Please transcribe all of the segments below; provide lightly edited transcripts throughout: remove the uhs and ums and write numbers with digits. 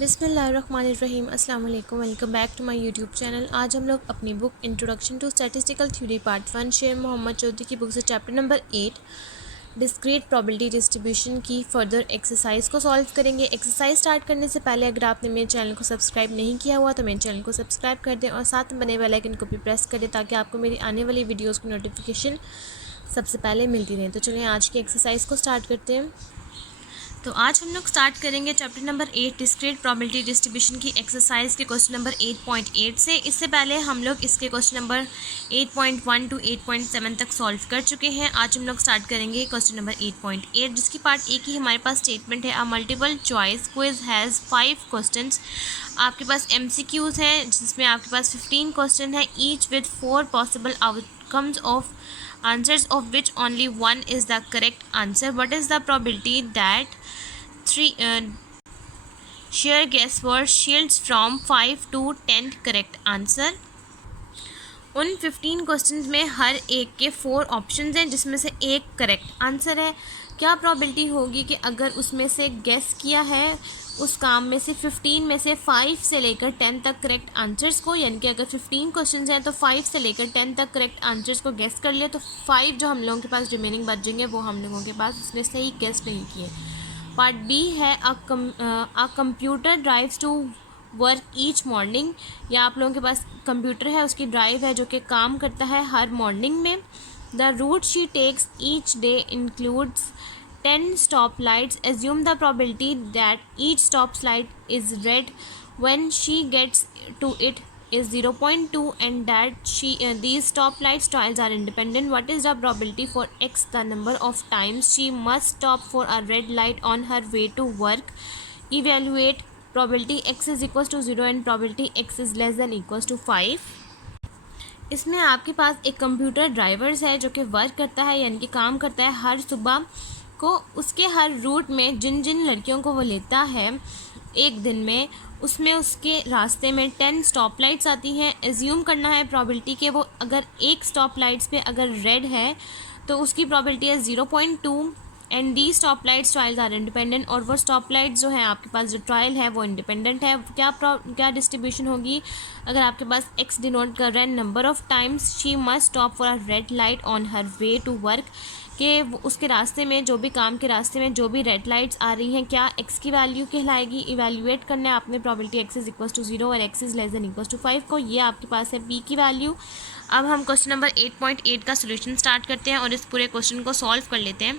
बिस्मिल्लाहिर्रहमानिर्रहीम अस्सलाम वालेकुम। Welcome back to my YouTube channel. आज हम लोग अपनी book introduction to statistical theory part 1 Sher Mohammad Chaudhry की बुक से chapter number 8 discrete probability distribution की फर्दर एक्सरसाइज को सॉल्व करेंगे। एक्सरसाइज स्टार्ट करने से पहले अगर आपने मेरे चैनल को सब्सक्राइब नहीं किया हुआ तो मेरे चैनल को सब्सक्राइब कर दें और साथ में बने बेल आइकन को भी प्रेस कर दें ताकि आपको मेरी आने वाली वीडियोज़ की नोटिफिकेशन सबसे पहले मिलती रहे। तो चलिए आज की एक्सरसाइज को स्टार्ट करते हैं। तो आज हम लोग स्टार्ट करेंगे chapter number 8 discrete probability distribution की एक्सरसाइज के क्वेश्चन नंबर 8.8 से। इससे पहले हम लोग इसके क्वेश्चन नंबर 8.1 टू 8.7 तक सॉल्व कर चुके हैं। आज हम लोग स्टार्ट करेंगे क्वेश्चन नंबर 8.8 जिसकी पार्ट ए की हमारे पास स्टेटमेंट है। A multiple choice quiz has 5 questions. आपके पास MCQs हैं जिसमें आपके पास 15 क्वेश्चन है, each with 4 possible outcomes of answers of which only one is the correct answer. What is the probability that 3 share guess word shields from 5 to 10 correct answer? उन 15 questions में हर एक के 4 options हैं जिसमें से एक करेक्ट आंसर है। क्या प्रोबेबिलिटी होगी कि अगर उसमें से गेस किया है उस काम में से 15 में से 5 से लेकर 10 तक करेक्ट आंसर्स को, यानी कि अगर 15 क्वेश्चंस हैं तो 5 से लेकर 10 तक करेक्ट आंसर्स को गेस कर लिया तो 5 जो हम लोगों के पास रिमेनिंग बचेंगे वो हम लोगों के पास उसने सही गेस नहीं किए। पार्ट बी है a computer drives to work each morning, या आप लोगों के पास कंप्यूटर है उसकी ड्राइव है जो कि काम करता है हर मॉर्निंग में। The route she takes each day includes 10 stop lights. Assume the probability that each stop light is red when she gets to it is 0.2 and that these stop lights trials are independent. What is the probability for x, the number of times she must stop for a red light on her way to work? Evaluate probability x is equals to 0 and probability x is less than equals to 5. इसमें आपके पास एक computer drivers है जो कि work करता है यानी कि काम करता है हर सुबह को। उसके हर रूट में जिन जिन लड़कियों को वो लेता है एक दिन में, उसमें उसके रास्ते में 10 स्टॉप लाइट्स आती हैं। एज्यूम करना है प्रॉबिलिटी कि वो अगर एक स्टॉप लाइट्स पे अगर रेड है तो उसकी प्रॉबिलिटी है 0.2 and the stop lights trials are independent, और वो स्टॉप लाइट्स जो है आपके पास जो ट्रायल है वो इंडिपेंडेंट है। क्या डिस्ट्रीब्यूशन होगी अगर आपके पास x डिनोट कर रहा है number of times she must stop for a red light on her way to work, कि उसके रास्ते में जो भी काम के रास्ते में जो भी रेड लाइट्स आ रही हैं क्या x की वैल्यू कहलाएगी। इवैल्यूएट करना है आपने probability x is equals to 0 और x is less than equals to 5 को। ये आपके पास है p की वैल्यू। अब हम क्वेश्चन नंबर 8.8 का सोल्यूशन स्टार्ट करते हैं और इस पूरे क्वेश्चन को सॉल्व कर लेते हैं।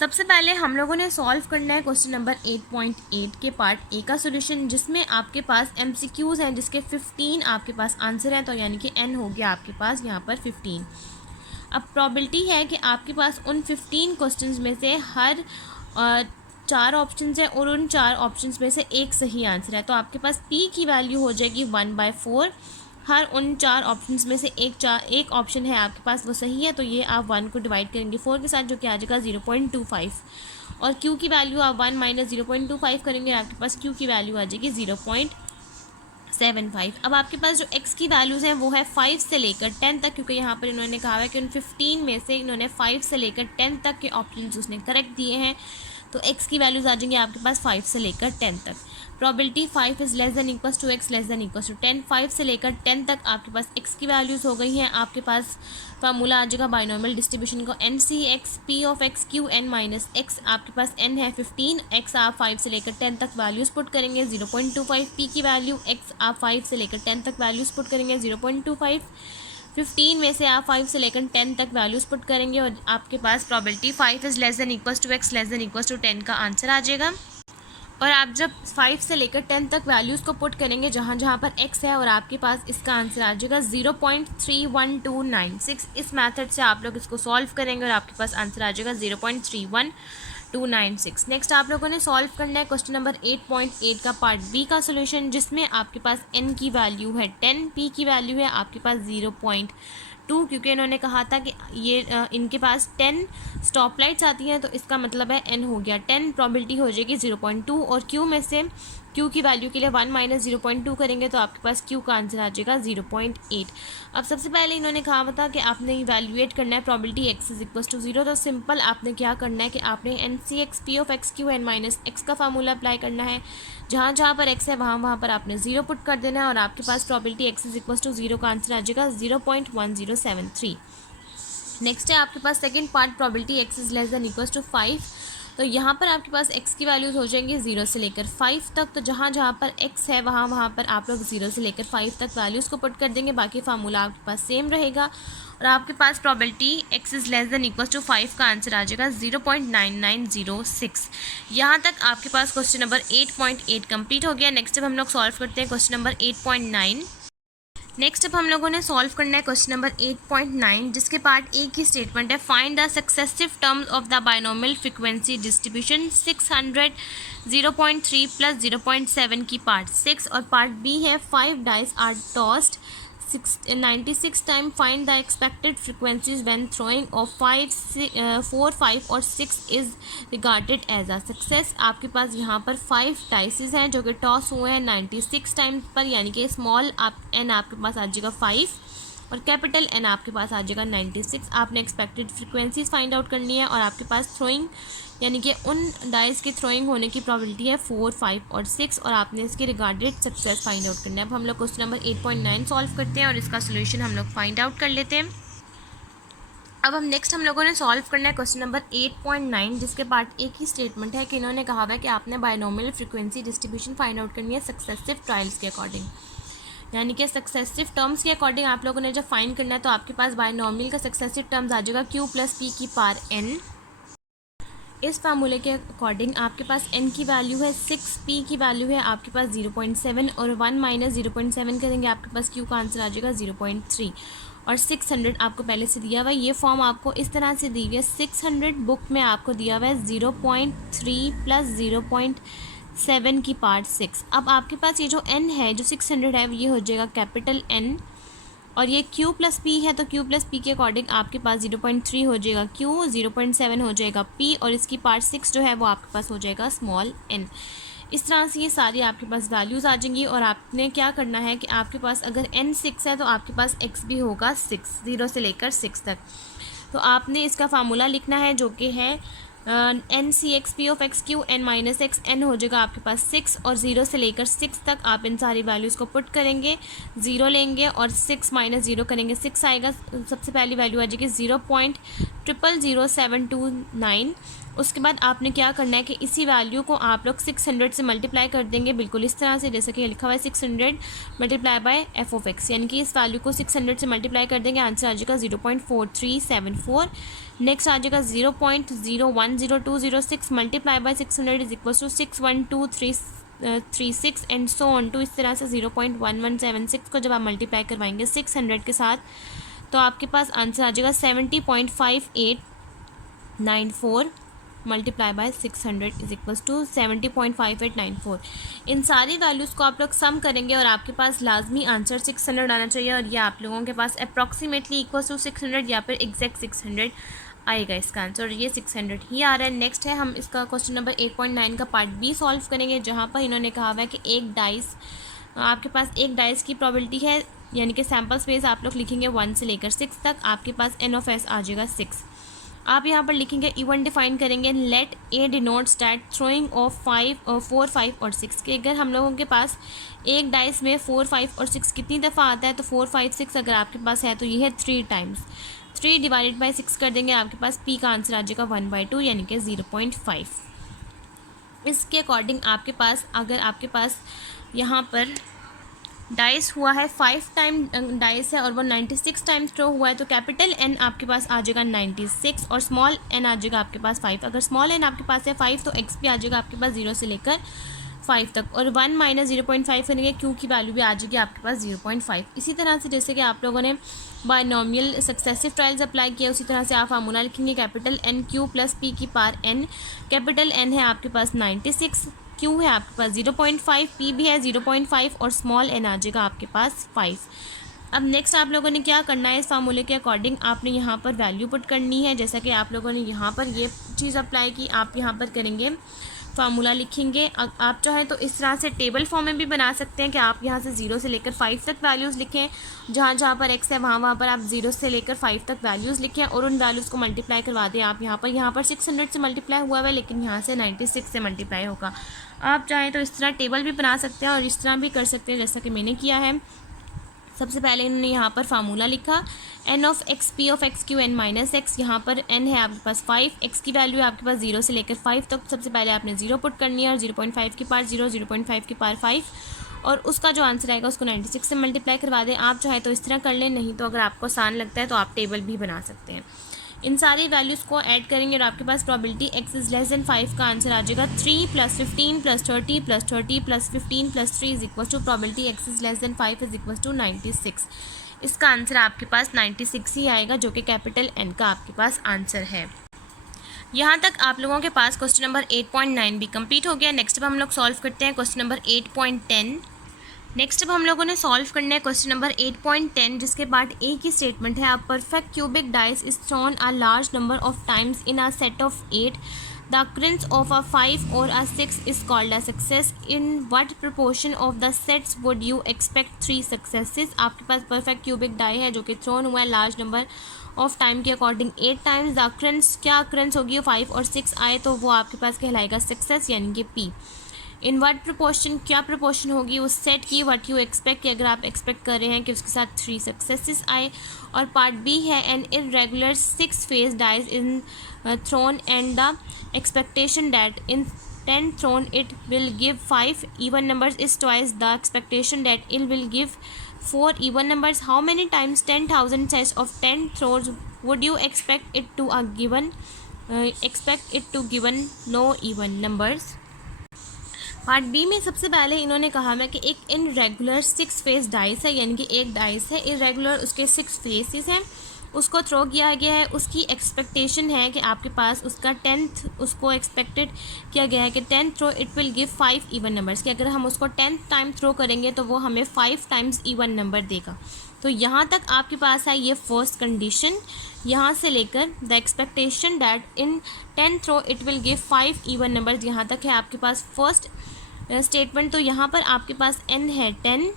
सबसे पहले हम लोगों ने सॉल्व करना है क्वेश्चन नंबर 8.8 के पार्ट ए का सोल्यूशन जिसमें आपके पास MCQs हैं जिसके 15 आपके पास आंसर हैं, तो यानी कि n हो गया आपके पास यहाँ पर 15। अब प्रॉबिलिटी है कि आपके पास उन 15 क्वेश्चंस में से हर 4 ऑप्शंस हैं और उन 4 ऑप्शंस में से एक सही आंसर है, तो आपके पास p की वैल्यू हो जाएगी 1/4। हर उन 4 ऑप्शंस में से एक ऑप्शन है आपके पास वो सही है, तो ये आप 1 को डिवाइड करेंगे 4 के साथ जो कि आ जाएगा 0.25, और q की वैल्यू आप 1 माइनस 0.25 करेंगे आपके पास q की वैल्यू आ जाएगी 0.75। अब आपके पास जो x की वैल्यूज़ हैं वो है 5 से लेकर 10 तक, क्योंकि यहाँ पर इन्होंने कहा है कि उन 15 में से इन्होंने 5 से लेकर 10 तक के ऑप्शंस उसने करेक्ट दिए हैं, तो x की वैल्यूज़ आ जाएंगी आपके पास 5 से लेकर 10 तक। Probability 5 is less than equals to x less than equals to 10। 5 से लेकर 10 तक आपके पास x की वैल्यूज़ हो गई हैं। आपके पास फार्मूला आ जाएगा बाइनॉमियल डिस्ट्रीब्यूशन को NCX P of x Q n minus x। आपके पास n है 15, x आप 5 से लेकर 10 तक वैल्यूज़ पुट करेंगे 0.25, p की वैल्यू x आप 5 से लेकर 10 तक वैल्यूज़ पुट करेंगे 0.25, 15 में से आप 5 से लेकर 10 तक वैल्यूज़ पुट करेंगे और आपके पास probability 5 is less than equals to x less than equals to 10 का आंसर आ जाएगा। और आप जब 5 से लेकर 10 तक वैल्यूज़ को पुट करेंगे जहाँ जहाँ पर x है और आपके पास इसका आंसर आ जाएगा 0.31296। इस मेथड से आप लोग इसको सॉल्व करेंगे और आपके पास आंसर आ जाएगा 0.31296। नेक्स्ट आप लोगों ने सॉल्व करना है क्वेश्चन नंबर 8.8 का पार्ट बी का सोल्यूशन जिसमें आपके पास n की वैल्यू है 10, p की वैल्यू है आपके पास 0.2, क्योंकि इन्होंने कहा था कि ये इनके पास 10 स्टॉप लाइट्स आती हैं तो इसका मतलब है n हो गया 10, प्रॉबिलिटी हो जाएगी 0.2, और q में से क्यू की वैल्यू के लिए 1 माइनस 0.2 करेंगे तो आपके पास क्यू का आंसर आ जाएगा 0.8। अब सबसे पहले इन्होंने कहा था कि आपने इवैल्यूएट करना है probability x is equal to 0। तो सिंपल आपने क्या करना है कि आपने N C X P of x Q N minus X का फार्मूला अप्लाई करना है। जहाँ जहाँ पर x है वहाँ पर आपने 0 पुट कर देना है और आपके पास probability x is equal to 0 का आंसर आ जाएगा 0.1073। नेक्स्ट है आपके पास second part probability x is less than equal to 5। तो यहाँ पर आपके पास x की वैल्यूज़ हो जाएंगी 0 से लेकर 5 तक। तो जहाँ जहाँ पर x है वहाँ पर आप लोग 0 से लेकर 5 तक वैल्यूज़ को पुट कर देंगे। बाकी फार्मूला आपके पास सेम रहेगा और आपके पास probability x is less than equal to 5 का आंसर आ जाएगा 0.9906। यहाँ तक आपके पास क्वेश्चन नंबर 8.8 कंप्लीट हो गया। नेक्स्ट अब हम लोग सॉल्व करते हैं क्वेश्चन नंबर 8.9। नेक्स्ट अब हम लोगों ने सॉल्व करना है क्वेश्चन नंबर 8.9, जिसके पार्ट ए की स्टेटमेंट है find the successive terms of the binomial frequency distribution 600 0.3 plus 0.7 की पार्ट 6 और पार्ट बी है 5 dice are tossed 96 time find the expected frequencies when throwing of 4 5 और 6 is regarded as a success. आपके पास यहाँ पर 5 डाइसेस हैं जो कि टॉस हुए हैं 96 टाइम पर, यानी कि स्मॉल एन आपके पास आ जाएगा 5 और कैपिटल एन आपके पास आ जाएगा 96। आपने एक्सपेक्टेड फ्रिक्वेंसीज फाइंड आउट करनी है और आपके पास थ्रोइंग यानी कि उन डाइस की थ्रोइंग होने की प्रोबेबिलिटी है 4 5 और 6 और आपने इसके रिगार्डेड सक्सेस फाइंड आउट करना है। अब हम लोग क्वेश्चन नंबर 8.9 सॉल्व करते हैं और इसका सोल्यूशन हम लोग फाइंड आउट कर लेते हैं। अब हम लोगों ने सॉल्व करना है क्वेश्चन नंबर 8.9, जिसके पार्ट एक ही स्टेटमेंट है कि इन्होंने कहा है कि आपने binomial frequency distribution find out करनी है सक्सेसिव ट्रायल्स के अकॉर्डिंग, यानी कि सक्सेसिव टर्म्स के अकॉर्डिंग आप लोगों ने जब फाइंड करना है तो आपके पास बायनोमियल का सक्सेसिव टर्म्स आ जाएगा क्यू प्लस पी की पावर एन। इस फार्मूले के अकॉर्डिंग आपके पास n की वैल्यू है 6, p की वैल्यू है आपके पास 0.7 और 1 माइनस 0.7 करेंगे आपके पास q का आंसर आ जाएगा 0.3 और 600 आपको पहले से दिया हुआ है। ये फॉर्म आपको इस तरह से दी हुई है। 600 बुक में आपको दिया हुआ है 0.3 प्लस 0.7 की पार्ट 6। अब आपके पास ये जो n है जो 600 है ये हो जाएगा कैपिटल N और ये q प्लस पी है तो q प्लस पी के अकॉर्डिंग आपके पास 0.3 हो जाएगा q, 0.7 हो जाएगा p और इसकी पार्ट 6 जो है वो आपके पास हो जाएगा स्मॉल n। इस तरह से ये सारी आपके पास वैल्यूज़ आ जाएंगी और आपने क्या करना है कि आपके पास अगर n 6 है तो आपके पास x भी होगा 6, 0 से लेकर 6 तक। तो आपने इसका फार्मूला लिखना है जो कि है N C X P of x Q N minus X N हो जाएगा आपके पास 6 और 0 से लेकर 6 तक आप इन सारी वैल्यूज़ को पुट करेंगे, 0 लेंगे और 6 माइनस 0 करेंगे 6 आएगा। सबसे पहली वैल्यू आ जाएगी 0.0000729। उसके बाद आपने क्या करना है कि इसी वैल्यू को आप लोग 600 से मल्टीप्लाई कर देंगे, बिल्कुल इस तरह से जैसे कि लिखा हुआ है 600 multiply by F of x, यानी कि इस वैल्यू को 600 से मल्टीप्लाई कर देंगे, आंसर आ जाएगा 0.4374। नेक्स्ट आ जाएगा 0.010206 multiply by 600 is equal to 61236 and so on to. इस तरह से 0.1176 को जब आप मल्टीप्लाई करवाएंगे 600 के साथ तो आपके पास आंसर आ जाएगा 70.5894 multiply by 600 is equal to 70.5894। इन सारी वैल्यूज़ को आप लोग सम करेंगे और आपके पास लाजमी आंसर 600 आना चाहिए और ये आप लोगों के पास अप्रॉक्सीमेटली इक्वल टू 600 या फिर एग्जैक्ट 600 आएगा इसका आंसर, ये 600 ही आ रहा है। नेक्स्ट है हम इसका क्वेश्चन नंबर 8.9 का पार्ट बी सॉल्व करेंगे, जहाँ पर इन्होंने कहा हुआ है कि एक डाइस आपके पास एक डाइस की प्रोबेबिलिटी है, यानी कि सैम्पल स्पेस आप लोग लिखेंगे 1 से लेकर 6 तक, आपके पास एन ऑफ एस आ जाएगा 6। आप यहाँ पर लिखेंगे इवन डिफाइन करेंगे let A denotes that throwing of 4 5 और 6 के अगर हम लोगों के पास एक डाइस में 4 5 और 6 कितनी दफ़ा आता है तो 4 5 6 अगर आपके पास है तो ये है 3 टाइम्स, 3 डिवाइडेड बाई 6 कर देंगे, आपके पास p का आंसर आ जाएगा 1/2 यानी कि 0.5। इसके अकॉर्डिंग आपके पास अगर आपके पास यहाँ पर डाइस हुआ है 5 टाइम डाइस है और वो 96 टाइम्स थ्रो हुआ है तो कैपिटल N आपके पास आ जाएगा 96 और स्मॉल n आ जाएगा आपके पास 5। अगर स्मॉल n आपके पास है 5 तो x भी आ जाएगा आपके पास 0 से लेकर 5 तक और 1 माइनस 0.5 करेंगे क्यू की वैल्यू भी आ जाएगी आपके पास 0.5। इसी तरह से जैसे कि आप लोगों ने बायनोमियल सक्सेसिव ट्रायल्स अप्लाई किया उसी तरह से आप फार्मूला लिखेंगे capital N Q plus P की पावर n। कैपिटल N है आपके पास 96, क्यू है आपके पास 0.5, पी भी है 0.5 और स्मॉल n आ जाएगा आपके पास 5। अब नेक्स्ट आप लोगों ने क्या करना है, इस फार्मूले के अकॉर्डिंग आपने यहाँ पर वैल्यू पुट करनी है। जैसा कि आप लोगों ने यहाँ पर ये चीज़ अप्लाई की, आप यहाँ पर करेंगे फार्मूला लिखेंगे। आप चाहें तो इस तरह से टेबल फॉर्म में भी बना सकते हैं कि आप यहाँ से 0 से लेकर 5 तक वैल्यूज़ लिखें, जहाँ जहाँ पर x है वहाँ पर आप 0 से लेकर 5 तक वैल्यूज़ लिखें और उन वैल्यूज़ को मल्टीप्लाई करवा दें। आप यहाँ पर 600 से मल्टीप्लाई हुआ है, लेकिन यहाँ से 96 से मल्टीप्लाई होगा। आप चाहें तो इस तरह टेबल भी बना सकते हैं और इस तरह भी कर सकते हैं जैसा कि मैंने किया है। सबसे पहले इन्होंने यहाँ पर फार्मूला लिखा n of x p of x q n minus x. यहाँ पर n है आपके पास 5, x की वैल्यू है आपके पास 0 से लेकर 5 तक। सबसे पहले आपने 0 पुट करनी है और 0.5 की पार 0, 0.5 की पार 5 और उसका जो आंसर आएगा उसको 96 से मल्टीप्लाई करवा दें। आप चाहे तो इस तरह कर लें, नहीं तो अगर आपको आसान लगता है तो आप टेबल भी बना सकते हैं। इन सारी वैल्यूज़ को ऐड करेंगे और आपके पास probability x is less than 5 का आंसर आ जाएगा 3 + 15 + 30 + 30 + 15 + 3 is equal to probability x is less than 5 is equal to 96। इसका आंसर आपके पास 96 ही आएगा, जो कि कैपिटल N का आपके पास आंसर है। यहाँ तक आप लोगों के पास क्वेश्चन नंबर 8.9 भी कंप्लीट हो गया। नेक्स्ट अब हम लोग सॉल्व करते हैं क्वेश्चन नंबर 8.10। नेक्स्ट अब हम लोगों ने सॉल्व करना है क्वेश्चन नंबर 8.10, जिसके पार्ट ए की स्टेटमेंट है, a perfect cubic dice is throne a large number of times in a set of 8, the occurrence of a 5 or a 6 is called a success. In what proportion of the sets would you expect 3 successes? आपके पास perfect cubic die है जो कि throne हुआ है large number of time के according 8 times. The occurrence क्या occurrence होगी, 5 और 6 आए तो वो आपके पास कहलाएगा सक्सेस यानी कि P। इन वट प्रपोर्शन क्या प्रपोर्शन होगी उस सेट की, वट यू एक्सपेक्ट कि अगर आप एक्सपेक्ट कर रहे हैं कि उसके साथ 3 सक्सेसेस आए। और पार्ट बी है, an irregular 6 phase dies in thrown and the expectation that in 10 thrown it will give 5 even numbers is twice the expectation that it will give 4 even numbers. How many times 10,000 sets of 10 throws would you expect it to given no even numbers? Part B में सबसे पहले इन्होंने कहा है कि एक irregular 6 face dice है, यानी कि एक डाइस है इरेगुलर, उसके 6 फेसेस हैं, उसको थ्रो किया गया है। उसकी एक्सपेक्टेशन है कि आपके पास उसका 10th उसको एक्सपेक्टेड किया गया है कि 10th throw it will give 5 even numbers, कि अगर हम उसको 10th टाइम थ्रो करेंगे तो वो हमें 5 टाइम्स इवन नंबर देगा। तो यहाँ तक आपके पास है ये फर्स्ट कंडीशन, यहाँ से लेकर the expectation that in 10th throw it will give 5 even numbers, यहाँ तक है आपके पास फर्स्ट स्टेटमेंट। तो यहाँ पर आपके पास n है 10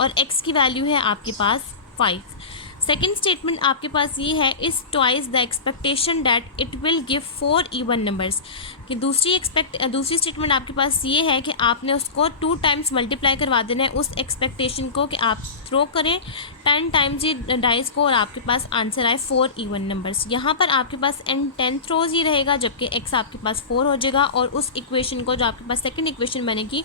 और x की वैल्यू है आपके पास 5। सेकेंड स्टेटमेंट आपके पास ये है, इस twice the expectation that it will give 4 even numbers, कि दूसरी स्टेटमेंट आपके पास ये है कि आपने उसको 2 टाइम्स मल्टीप्लाई करवा देना है उस एक्सपेक्टेशन को, कि आप थ्रो करें 10 टाइम्स ये डाइस को और आपके पास आंसर आए 4 इवन नंबर्स। यहाँ पर आपके पास n 10 थ्रोज ही रहेगा, जबकि x आपके पास 4 हो जाएगा और उस इक्वेशन को जो आपके पास सेकंड इक्वेशन बनेगी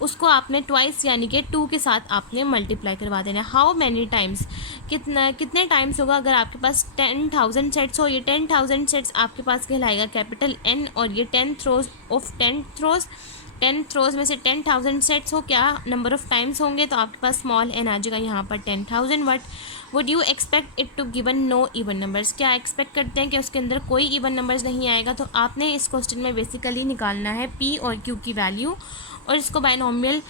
उसको आपने ट्वाइस यानी कि 2 के साथ आपने मल्टीप्लाई करवा देना है। हाउ मैनी टाइम्स, कितने टाइम्स होगा, अगर आपके पास 10,000 सेट्स हो, ये 10,000 सेट्स आपके पास कहलाएगा कैपिटल N, और ये 10 थ्रोज ऑफ 10 थ्रोज में से 10,000 सेट्स हो, क्या नंबर ऑफ टाइम्स होंगे, तो आपके पास स्मॉल n आ जाएगा यहाँ पर 10,000। What would you expect it to given no even numbers, क्या एक्सपेक्ट करते हैं कि उसके अंदर कोई इवन नंबर्स नहीं आएगा। तो आपने इस क्वेश्चन में बेसिकली निकालना है P और Q की वैल्यू और इसको बायनोमियल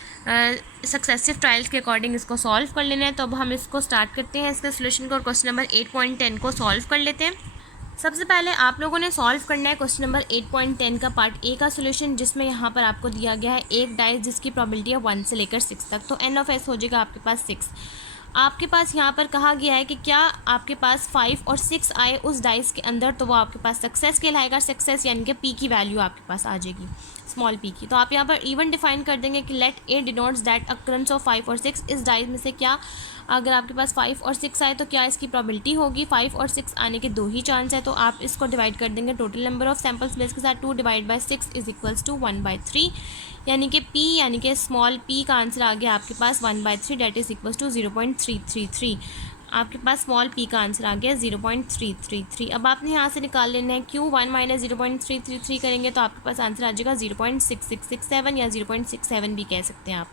सक्सेसिव ट्रायल्स के अकॉर्डिंग इसको सॉल्व कर लेना है। तो अब हम इसको स्टार्ट करते हैं इसके सोल्यूशन को और क्वेश्चन नंबर 8.10 को सॉल्व कर लेते हैं। सबसे पहले आप लोगों ने सॉल्व करना है क्वेश्चन नंबर 8.10 का पार्ट ए का सोल्यूशन, जिसमें यहाँ पर आपको दिया गया है एक डाइस जिसकी प्रोबेबिलिटी है 1 से लेकर 6 तक। तो n ऑफ s हो जाएगा आपके पास 6। आपके पास यहाँ पर कहा गया है कि क्या आपके पास 5 और 6 आए उस डाइस के अंदर, तो वो आपके पास सक्सेस कहलाएगा। सक्सेस यानी कि p की वैल्यू आपके पास आ जाएगी स्मॉल p की। तो आप यहाँ पर इवन डिफाइन कर देंगे कि let a denotes that occurrence of 5 और 6, इस डाइस में से क्या अगर आपके पास 5 और 6 आए तो क्या इसकी प्रोबेबिलिटी होगी। 5 और 6 आने के 2 ही चांस है, तो आप इसको डिवाइड कर देंगे total number of samples base के साथ। 2 divide by 6 is equals to 1/3, यानी कि p यानी कि स्मॉल p का आंसर आ गया आपके पास 1/3 डेट इज इक्वल्स टू 0.333। आपके पास स्मॉल p का आंसर आ गया 0.333। अब आपने यहाँ से निकाल लेना है q, 1 माइनस 0.333 करेंगे तो आपके पास आंसर आ जाएगा 0.6667 या 0.67 भी कह सकते हैं आप,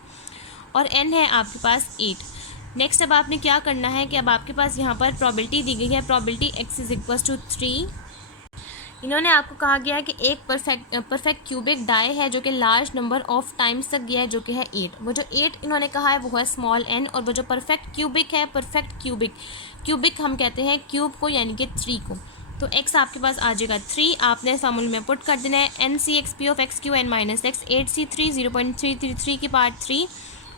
और n है आपके पास 8। नेक्स्ट अब आपने क्या करना है कि अब आपके पास यहाँ पर प्रोबेबिलिटी दी गई है, probability x is equals to 3। इन्होंने आपको कहा गया है कि एक परफेक्ट क्यूबिक डाई है जो कि लार्ज नंबर ऑफ टाइम्स तक गया है, जो कि है 8। वो जो 8 इन्होंने कहा है वो है स्मॉल n, और वो जो परफेक्ट क्यूबिक है, परफेक्ट क्यूबिक हम कहते हैं क्यूब को यानी कि 3 को। तो x आपके पास आ जाएगा 3, आपने इस फार्मूले में पुट कर देना है N C X P of x Q N minus X, 8c3 0.333 की पावर 3,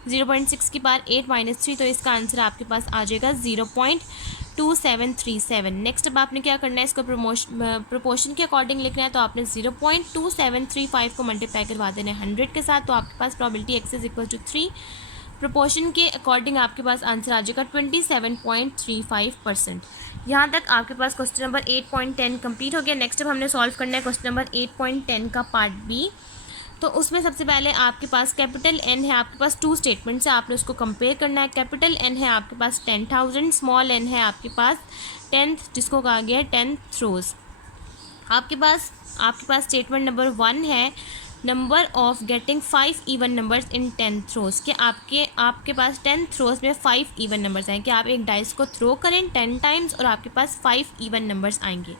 0.6 की पावर 8 माइनस 3, तो इसका आंसर आपके पास आ जाएगा 0.2737। नेक्स्ट अब आपने क्या करना है, इसको प्रोपोर्शन के अकॉर्डिंग लिखना है, तो आपने 0.2735 को मल्टीप्लाई करवा देना है 100 के साथ, तो आपके पास probability x is equal to 3, proportion के अकॉर्डिंग आपके पास आंसर आ जाएगा 27.35%। यहाँ तक आपके पास क्वेश्चन नंबर 8.10 कंप्लीट हो गया। नेक्स्ट अब हमने सॉल्व करना है क्वेश्चन नंबर 8.10 का पार्ट बी। तो उसमें सबसे पहले आपके पास कैपिटल एन है, आपके पास 2 स्टेटमेंट्स है, आपने उसको कंपेयर करना है। कैपिटल एन है आपके पास 10,000, स्मॉल एन है आपके पास 10th, जिसको कहा गया है 10 थ्रोज। आपके पास स्टेटमेंट नंबर 1 है number of getting 5 even numbers in 10 throws, कि आपके पास 10 थ्रोज में 5 इवन नंबर्स आएंगे, कि आप एक डाइस को थ्रो करें 10 टाइम्स और आपके पास 5 इवन नंबर्स आएंगे।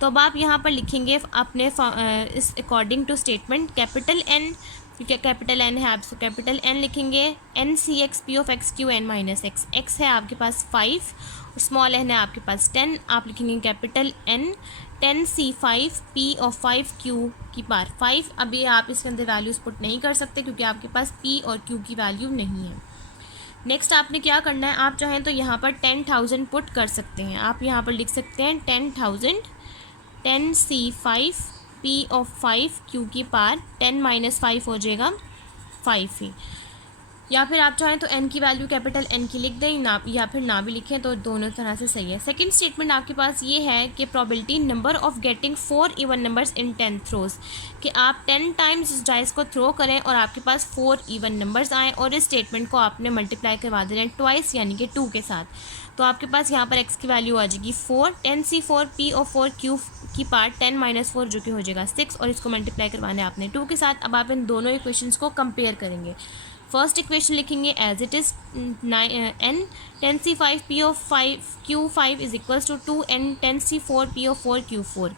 तो अब आप यहाँ पर लिखेंगे अपने इस according to statement capital N, क्योंकि कैपिटल एन है, आप कैपिटल एन लिखेंगे N C X P of x Q N minus X, X है आपके पास 5 और स्मॉल एन है आपके पास 10, आप लिखेंगे capital N 10c5 p of 5 q की पावर 5। अभी आप इसके अंदर वैल्यूज़ पुट नहीं कर सकते क्योंकि आपके पास p और q की वैल्यू नहीं है। नेक्स्ट आपने क्या करना है, आप चाहें तो यहाँ पर 10,000 पुट कर सकते हैं, आप यहाँ पर लिख सकते हैं 10,000 10c5 p ऑफ 5 q की पावर 10 माइनस 5 हो जाएगा 5 ही, या फिर आप चाहें तो n की वैल्यू कैपिटल N की लिख दें ना, या फिर ना भी लिखें, तो दोनों तरह से सही है। सेकंड स्टेटमेंट आपके पास ये है कि probability number of getting 4 even numbers in 10 throws, कि आप 10 टाइम्स इस डाइस को थ्रो करें और आपके पास 4 इवन नंबर्स आएँ, और इस स्टेटमेंट को आपने मल्टीप्लाई करवा देना है ट्वाइस यानी कि 2 के साथ। तो आपके पास यहाँ पर x की वैल्यू आ जाएगी 4, 10c4 p और 4q की पार्ट 10 माइनस 4 जो कि हो जाएगा 6, और इसको मल्टीप्लाई करवाना है आपने 2 के साथ। अब आप इन दोनों इक्वेशंस को कंपेयर करेंगे। फर्स्ट इक्वेशन लिखेंगे as it is n 10c5 p of 5 q5 is equals to 2n 10c4 p of 4q4।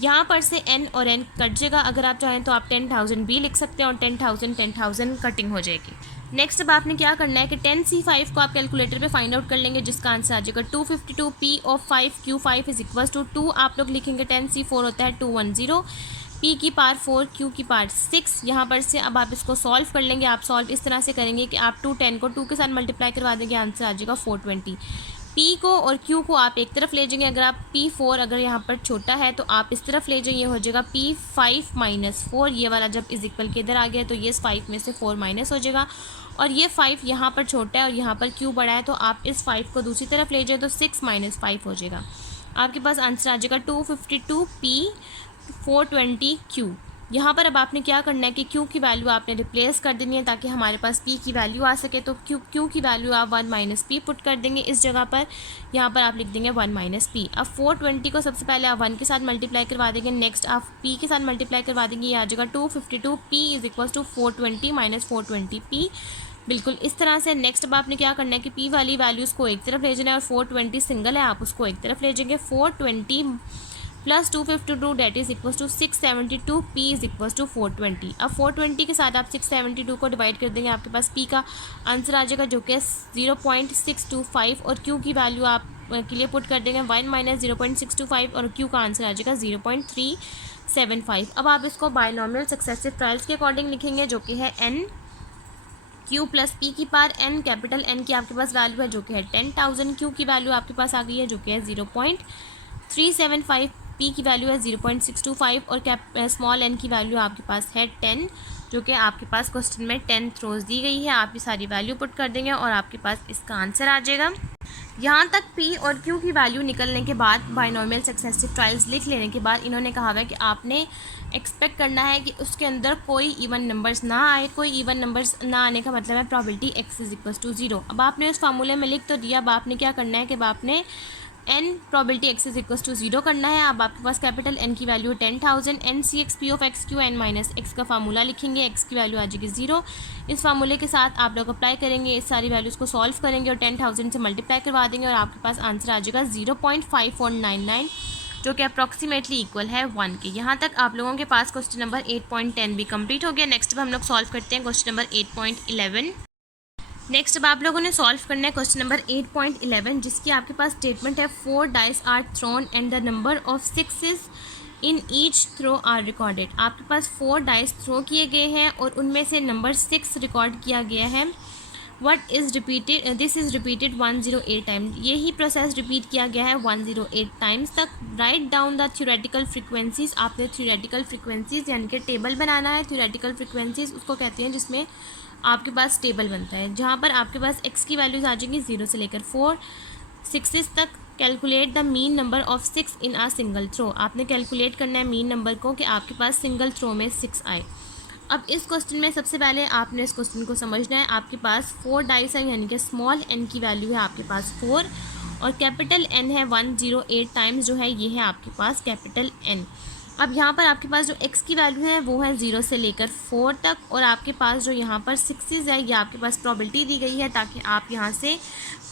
यहाँ पर से n और n कट जाएगा, अगर आप चाहें तो आप 10,000 भी लिख सकते हैं और 10,000 कटिंग हो जाएगी। नेक्स्ट अब आपने क्या करना है कि 10c5 को आप कैलकुलेटर पे फाइंड आउट कर लेंगे, जिसका आंसर आ जाएगा 252 p of 5 q5 is equals to 2, आप लोग लिखेंगे 10c4 होता है 210, p की पावर 4 q की पावर 6। यहाँ पर से अब आप इसको सॉल्व कर लेंगे। आप सॉल्व इस तरह से करेंगे कि आप 210 को 2 के साथ मल्टीप्लाई करवा देंगे, आंसर आ जाएगा 420। p को और q को आप एक तरफ ले जाएंगे, अगर आप p4 अगर यहाँ पर छोटा है तो आप इस तरफ ले जाइए, हो जाएगा p5 माइनस 4, ये वाला जब इज इक्वल के इधर आ गया तो ये 5 में से 4 माइनस हो जाएगा, और ये 5 यहाँ पर छोटा है और यहाँ पर q बड़ा है, तो आप इस 5 को दूसरी तरफ ले जाए तो 6 माइनस 5 हो जाएगा। आपके पास आंसर आ जाएगा 252 p 420 q। यहाँ पर अब आपने क्या करना है कि q की वैल्यू आपने रिप्लेस कर देनी है ताकि हमारे पास p की वैल्यू आ सके, तो q की वैल्यू आप 1 माइनस पी पुट कर देंगे इस जगह पर, यहाँ पर आप लिख देंगे 1 माइनस पी। अब 420 को सबसे पहले आप 1 के साथ मल्टीप्लाई करवा देंगे, नेक्स्ट आप p के साथ मल्टीप्लाई करवा देंगे, ये आ जाएगा 252 p is equal to 420 minus 420 p, बिल्कुल इस तरह से। नेक्स्ट अब आपने क्या करना है कि p वाली वैल्यूज़ को एक तरफ ले जाना है और 420 सिंगल है आप उसको एक तरफ ले जाएंगे, 420 plus 252 that is equal to 672 p is equal to 420। अब 420 के साथ आप 672 को डिवाइड कर देंगे, आपके पास p का आंसर आ जाएगा जो कि 0.625, और q की वैल्यू आप के लिए पुट कर देंगे 1 माइनस 0.625, और q का आंसर आ जाएगा 0.375। अब आप इसको बायनॉमियल सक्सेसिव ट्रायल्स के अकॉर्डिंग लिखेंगे, जो कि है n q प्लस p की पावर n, कैपिटल N की आपके पास वैल्यू है जो कि है 10,000, q की वैल्यू आपके पास आ गई है जो कि है 0.375, p की वैल्यू है 0.625, और स्मॉल n की वैल्यू आपके पास है 10, जो कि आपके पास क्वेश्चन में 10 थ्रोज दी गई है। आप ये सारी वैल्यू पुट कर देंगे और आपके पास इसका आंसर आ जाएगा। यहाँ तक p और q की वैल्यू निकलने के बाद, बायनॉमियल सक्सेसिव ट्रायल्स लिख लेने के बाद, इन्होंने कहा है कि आपने एक्सपेक्ट करना है कि उसके अंदर कोई इवन नंबर्स ना आए। कोई इवन नंबर्स ना आने का मतलब है probability x is equal to 0। अब आपने उस फार्मूले में लिख तो दिया, अब आपने क्या करना है कि अब आपने n probability x is equal to 0 करना है। अब आपके पास कैपिटल N की value 10,000, n c x p of x q n minus x का फार्मूला लिखेंगे, x की वैल्यू आ जाएगी 0। इस फार्मूले के साथ आप लोग अप्लाई करेंगे, इस सारी वैल्यूज़ को सॉल्व करेंगे और 10,000 से मल्टीप्लाई करवा देंगे, और आपके पास आंसर आ जाएगा 0.5499, जो कि अप्रॉक्सीमेटली इक्वल है 1 के। यहाँ तक आप लोगों के पास क्वेश्चन नंबर 8.10 भी कंप्लीट हो गया। नेक्स्ट अब हम लोग सॉल्व करते हैं क्वेश्चन नंबर 8.11। नेक्स्ट अब आप लोगों ने सॉल्व करना है क्वेश्चन नंबर 8.11, जिसकी आपके पास स्टेटमेंट है 4 dice are thrown and the number of sixes in each throw are recorded. आपके पास 4 डाइस थ्रो किए गए हैं और उनमें से नंबर 6 रिकॉर्ड किया गया है। What is repeated, this is repeated 108 times. यही प्रोसेस रिपीट किया गया है 108 टाइम्स तक। Write down the theoretical frequencies. आपने थ्योरेटिकल फ्रिक्वेंसीज यानी कि टेबल बनाना है। थ्योरेटिकल फ्रिक्वेंसीज उसको कहते हैं जिसमें आपके पास टेबल बनता है, जहाँ पर आपके पास एक्स की वैल्यूज़ आ जाएंगी 0 से लेकर 4 6 तक। Calculate the mean number of 6 in a single throw. आपने कैलकुलेट करना है मीन नंबर को कि आपके पास सिंगल थ्रो में 6 आए। अब इस क्वेश्चन में सबसे पहले आपने इस क्वेश्चन को समझना है। आपके पास 4 डाइस है यानी कि स्मॉल n की वैल्यू है आपके पास 4 और कैपिटल N है 108 टाइम्स जो है ये है आपके पास कैपिटल N। अब यहाँ पर आपके पास जो x की वैल्यू है वो है 0 से लेकर 4 तक और आपके पास जो यहाँ पर 6 है ये आपके पास प्रॉबिलिटी दी गई है ताकि आप यहाँ से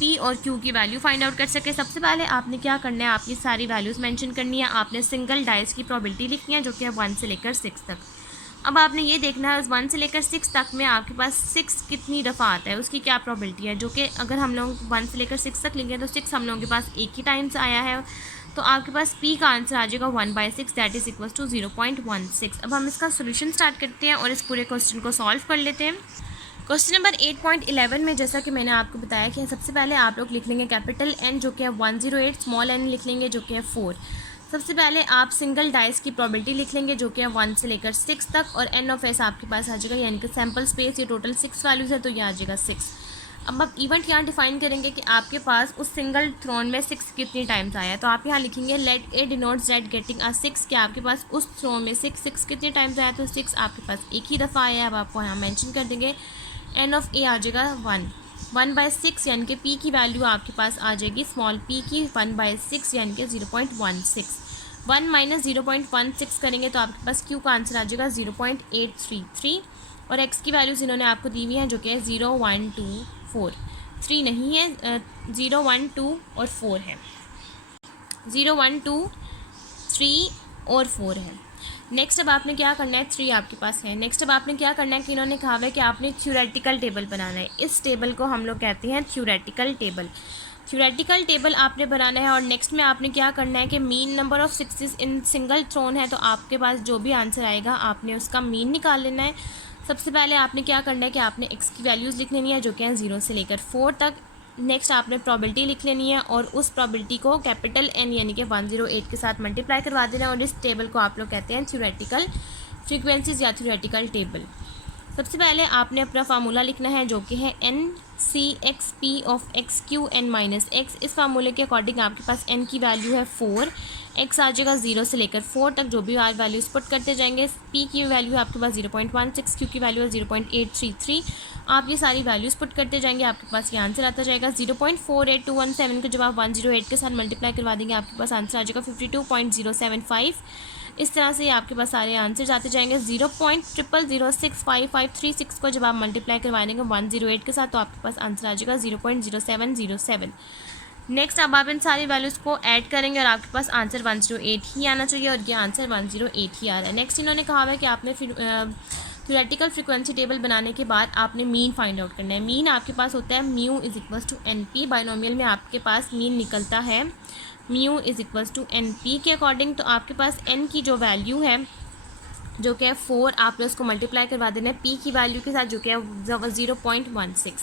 p और q की वैल्यू फाइंड आउट कर सकें। सबसे पहले आपने क्या करना है, आपकी सारी वैल्यूज़ मेंशन करनी है। आपने सिंगल डाइस की प्रॉबिलिटी लिखनी है जो कि है 1 से लेकर 6 तक। अब आपने ये देखना है उस 1 से लेकर 6 तक में आपके पास 6 कितनी दफ़ा आता है, उसकी क्या प्रॉबिलिटी है, जो कि अगर हम लोग 1 से लेकर 6 तक लेंगे तो 6 हम लोगों के पास एक ही टाइम से आया है, तो आपके पास p का आंसर आ जाएगा 1/6 दैट इज़ इक्वल टू 0.16। अब हम इसका सोल्यूशन स्टार्ट करते हैं और इस पूरे क्वेश्चन को सॉल्व कर लेते हैं। क्वेश्चन नंबर 8.11 में जैसा कि मैंने आपको बताया कि सबसे पहले आप लोग लिख लेंगे कैपिटल N जो कि है 108, स्मॉल n लिख लेंगे जो कि है 4। सबसे पहले आप सिंगल डाइस की प्रॉबिलिटी लिख लेंगे जो कि है 1 से लेकर 6 तक और n ऑफ s आपके पास आ जाएगा यानी कि सैम्पल स्पेस ये टोटल 6 वैल्यूज़ है तो ये आ जाएगा 6। अब आप इवेंट यहाँ डिफाइन करेंगे कि आपके पास उस सिंगल थ्रोन में 6 कितनी टाइम्स आया है, तो आप यहाँ लिखेंगे let A denote that getting a 6 कि आपके पास उस थ्रो में 6 कितने टाइम्स आया, तो 6 आपके पास एक ही दफ़ा आया है। अब आपको यहाँ मेंशन कर देंगे n ऑफ a आ जाएगा 1/6 यानी कि p की वैल्यू आपके पास आ जाएगी स्मॉल p की 1/6 यानी कि 0.16। 1 माइनस 0.16 करेंगे तो आपके पास q का आंसर आ जाएगा 0.833 और x की वैल्यूज़ इन्होंने आपको दी हुई है जो कि है 0 1 2 4 3 नहीं है 0 1 2 और 4 है 0 1 2 3 और 4 है। नेक्स्ट अब आपने क्या करना है, 3 आपके पास है। नेक्स्ट अब आपने क्या करना है कि इन्होंने कहा है कि आपने थ्योरेटिकल टेबल बनाना है। इस टेबल को हम लोग कहते हैं थ्योरेटिकल टेबल। थ्योरेटिकल टेबल आपने बनाना है और नेक्स्ट में आपने क्या करना है कि mean number of 6 in single thrown है तो आपके पास जो भी आंसर आएगा आपने उसका मीन निकाल लेना है। सबसे पहले आपने क्या करना है कि आपने x की वैल्यूज़ लिख लेनी है जो कि है 0 से लेकर 4 तक। नेक्स्ट आपने प्रॉबिलिटी लिख लेनी है और उस प्रॉबिलिटी को कैपिटल N यानी कि 108 के साथ मल्टीप्लाई करवा देना है और इस टेबल को आप लोग कहते हैं थ्योरेटिकल फ्रीक्वेंसीज या थ्योरेटिकल टेबल। सबसे पहले आपने अपना फार्मूला लिखना है जो कि है NCXP of XQN minus x। इस फार्मूले के अकॉर्डिंग आपके पास n की वैल्यू है 4, x आ जाएगा 0 से लेकर 4 तक, जो भी आर वैल्यूज पुट करते जाएंगे। p की वैल्यू आपके पास 0.16, q की वैल्यू है 0.833। आप ये सारी वैल्यूज़ पुट करते जाएंगे, आपके पास ये आंसर आता जाएगा 0.48217 को जब आप 108 के साथ मल्टीप्लाई करवा देंगे आपके पास आंसर आ जाएगा 52.075। इस तरह से आपके पास सारे आंसर आते जाएंगे। 0.00065536 को जब आप मल्टीप्लाई करवा देंगे 108 के साथ तो आपके पास आंसर आ जाएगा 0.0707। नेक्स्ट अब आप इन सारी वैल्यूज़ को ऐड करेंगे और आपके पास आंसर 108 ही आना चाहिए और ये आंसर 108 ही आ रहा है। नेक्स्ट इन्होंने कहा है कि आपने फिर थ्योरेटिकल फ्रीक्वेंसी टेबल बनाने के बाद आपने मीन फाइंड आउट करना है। मीन आपके पास होता है mu is equals to NP। Binomial में आपके पास मीन निकलता है mu is equals to NP के अकॉर्डिंग। तो आपके पास n की जो वैल्यू है जो कि है 4, आपने उसको मल्टीप्लाई करवा देना है p की वैल्यू के साथ जो कि है 0.16।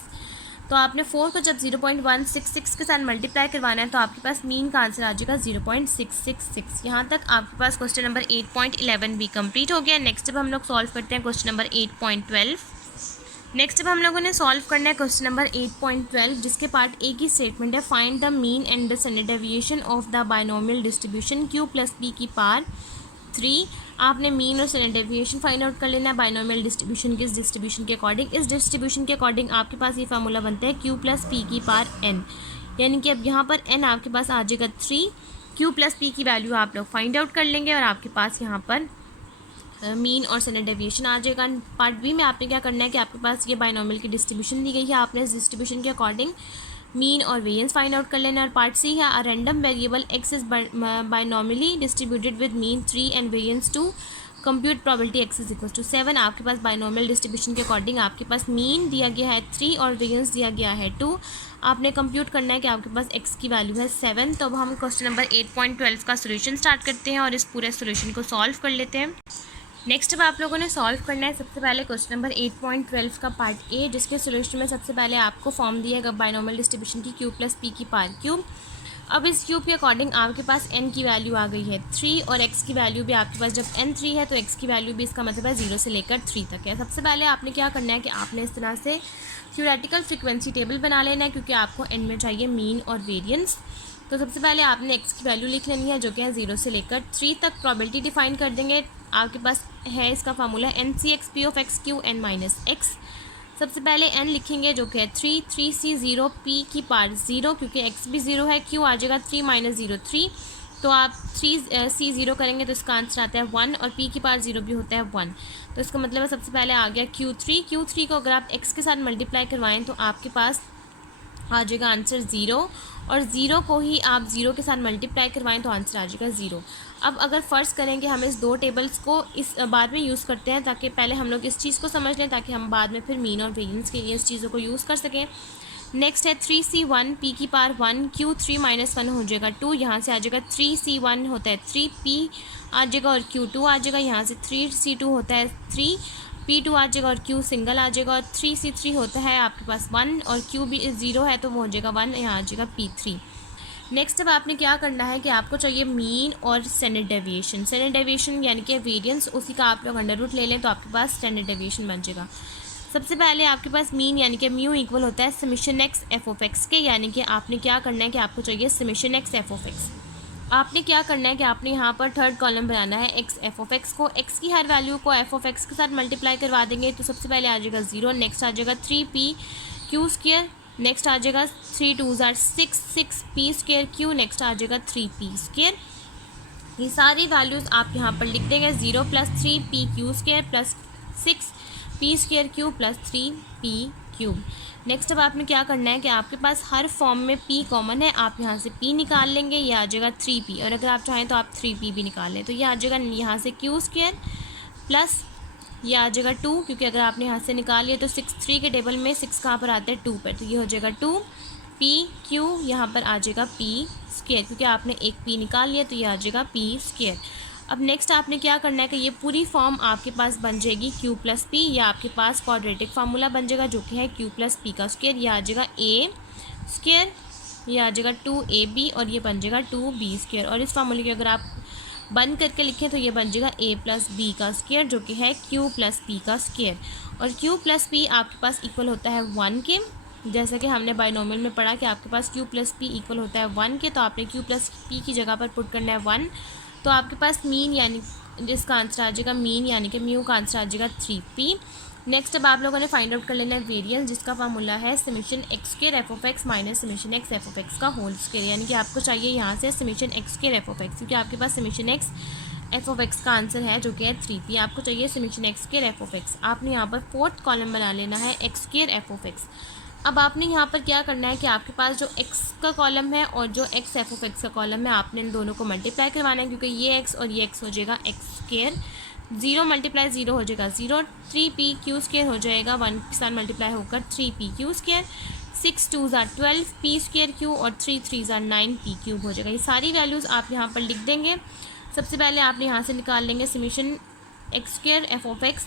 तो आपने 4 को जब 0.166 के साथ मल्टीप्लाई करवाना है तो आपके पास मीन का आंसर आ जाएगा 0.666। यहाँ तक आपके पास क्वेश्चन नंबर 8.11 भी कंप्लीट हो गया। नेक्स्ट अब हम लोग सॉल्व करते हैं क्वेश्चन नंबर 8.12। नेक्स्ट अब हम लोगों ने सॉल्व करना है क्वेश्चन नंबर 8.12 जिसके पार्ट ए की स्टेटमेंट है find the mean and the standard deviation of the binomial distribution q plus p की पावर 3। आपने मीन और स्टैंडर्ड डेविएशन फाइंड आउट कर लेना है बाइनोमियल डिस्ट्रीब्यूशन की। इस डिस्ट्रीब्यूशन के अकॉर्डिंग आपके पास ये फार्मूला बनता है q प्लस p की पावर n, यानी कि अब यहाँ पर n आपके पास आ जाएगा 3। q प्लस p की वैल्यू आप लोग फाइंड आउट कर लेंगे और आपके पास यहाँ पर मीन और स्टैंडर्ड डेविएशन आ जाएगा। पार्ट बी में आपने क्या करना है कि आपके पास ये बाइनोमियल की डिस्ट्रीब्यूशन दी गई है, आपने इस डिस्ट्रीब्यूशन के अकॉर्डिंग मीन और वेरिएंस फाइंड आउट कर लेना है। और पार्ट सी है a random variable x is binomially distributed with mean 3 and variance 2 compute probability x is equal to 7। आपके पास बाइनोमियल डिस्ट्रीब्यूशन के अकॉर्डिंग आपके पास मीन दिया गया है 3 और वेरिएंस दिया गया है 2। आपने कंप्यूट करना है कि आपके पास एक्स की वैल्यू है 7। तो अब हम क्वेश्चन नंबर 8.12 का सोल्यूशन स्टार्ट करते हैं और इस पूरे सोल्यूशन को सॉल्व कर लेते हैं। नेक्स्ट अब आप लोगों ने सॉल्व करना है सबसे पहले क्वेश्चन नंबर 8.12 का पार्ट ए, जिसके सोल्यूशन में सबसे पहले आपको फॉर्म दिया है बाइनोमियल डिस्ट्रीब्यूशन की क्यू प्लस पी की पावर क्यूब। अब इस क्यूब के अकॉर्डिंग आपके पास n की वैल्यू आ गई है 3 और x की वैल्यू भी आपके पास जब n 3 है तो x की वैल्यू भी इसका मतलब है 0 से लेकर 3 तक है। सबसे पहले आपने क्या करना है कि आपने इस तरह से थ्योरेटिकल फ्रीक्वेंसी टेबल बना लेना है, क्योंकि आपको n में चाहिए मीन और वेरिएंस। तो सबसे पहले आपने x की वैल्यू लिख लेनी है जो कि है 0 से लेकर 3 तक। प्रोबेबिलिटी डिफाइन कर देंगे, आपके पास है इसका formula NC(x) P of x Q n minus x। सबसे पहले n लिखेंगे जो कि है 3C 0 p की पावर 0, क्योंकि x भी 0 है, q आ जाएगा 3 माइनस 0 3। तो आप 3C 0 करेंगे तो इसका आंसर आता है 1 और p की पावर 0 भी होता है 1। तो इसका मतलब है सबसे पहले आ गया Q3 को अगर आप x के साथ मल्टीप्लाई करवाएं तो आपके पास आ जाएगा आंसर 0, और 0 को ही आप 0 के साथ मल्टीप्लाई करवाएं तो आंसर आ जाएगा 0। अब अगर फ़र्ज़ करेंगे हम इस दो टेबल्स को इस बाद में यूज़ करते हैं, ताकि पहले हम लोग इस चीज़ को समझ लें ताकि हम बाद में फिर मीन और वेरिएंस के लिए इस चीज़ों को यूज़ कर सकें। नेक्स्ट है 3C1 p की पावर 1 Q3 माइनस 1 हो जाएगा 2, यहाँ से आ जाएगा 3C1 होता है 3p आ जाएगा और Q2 आ जाएगा, यहाँ से 3C2 होता है 3p2 आ जाएगा और Q सिंगल आ जाएगा, और 3C3 होता है आपके पास 1 और Q भी 0 है तो वो हो जाएगा 1, यहाँ आ जाएगा p3। नेक्स्ट अब आपने क्या करना है कि आपको चाहिए मीन और स्टैंडर्ड डेविएशन। स्टैंडर्ड डेविएशन यानी कि वेरिएंस, उसी का आप लोग अंडर रूट ले लें तो आपके पास स्टैंडर्ड डेविएशन बन जाएगा। सबसे पहले आपके पास मीन यानी कि म्यू इक्वल होता है summation x f of x के, यानी कि आपने क्या करना है कि आपको चाहिए summation x f of x. आपने क्या करना है कि आपने यहाँ पर थर्ड कॉलम बनाना है एक्स एफ ऑफ एक्स को, एक्स की हर वैल्यू को एफ ऑफ एक्स के साथ मल्टीप्लाई करवा देंगे तो सबसे पहले आ जाएगा 0, नेक्स्ट आ जाएगा 3p(q²), नेक्स्ट आ जाएगा 3 2s are 6p² q, next आ जाएगा 3p²। ये सारी वैल्यूज़ आप यहाँ पर लिख देंगे 0 + 3p(q² + 6p² q + 3p³ next अब आपने क्या करना है कि आपके पास हर फॉर्म में p कॉमन है, आप यहाँ से p निकाल लेंगे, ये आ जाएगा 3p, और अगर आप चाहें तो आप 3p भी निकाल लें तो ये आ जाएगा यहाँ से q² प्लस ये आ जाएगा 2, क्योंकि अगर आपने यहाँ से निकाल लिया तो 3 के टेबल में 6 कहाँ पर आते हैं 2 पर, तो ये हो जाएगा 2p(q), यहाँ पर आ जाएगा p², क्योंकि आपने एक p निकाल लिया तो ये आ जाएगा p²। अब नेक्स्ट आपने क्या करना है कि ये पूरी फॉर्म आपके पास बन जाएगी q + p, या आपके पास क्वाड्रेटिक फार्मूला बन जाएगा जो कि है q + p का स्क्वायर, ये आ जाएगा a², ये आ जाएगा 2ab और ये बन जाएगा 2b², और इस फार्मूले की अगर आप बंद करके लिखें तो ये बन जाएगा a + b का स्क्वायर जो कि है q + p का स्क्वायर, और q + p आपके पास इक्वल होता है 1 के, जैसा कि हमने बाइनोमियल में पढ़ा कि आपके पास q + p इक्वल होता है 1 के, तो आपने q + p की जगह पर पुट करना है 1, तो आपके पास मीन यानी जिसका आंसर आ जाएगा मीन यानी कि म्यू का आंसर आ जाएगा 3p। नेक्स्ट अब आप लोगों ने फाइंड आउट कर लेना है वेरिएंस, जिसका फार्मूला है summation x² F of x minus summation x f of x का होल स्क्वायर, यानी कि आपको चाहिए यहाँ से summation x² F of x, क्योंकि आपके पास summation x f of x का आंसर है जो कि है 3p, आपको चाहिए summation x² F of x. आपने यहाँ पर फोर्थ कॉलम बना लेना है x² एफ ऑफ एक्स। अब आपने यहाँ पर क्या करना है कि आपके पास जो x का कॉलम है और जो x एफ ऑफ एक्स का कॉलम है आपने इन दोनों को मल्टीप्लाई करवाना है, क्योंकि ये x और ये x हो जाएगा x², 0 × 0 हो जाएगा 0, 3p(q² हो जाएगा 1 के साथ मल्टीप्लाई होकर 3p(q²), 6 2s are 12p² q और 3 3s are 9p³ हो जाएगा। ये सारी वैल्यूज़ आप यहाँ पर लिख देंगे। सबसे पहले आपने यहाँ से निकाल लेंगे summation x² F of x,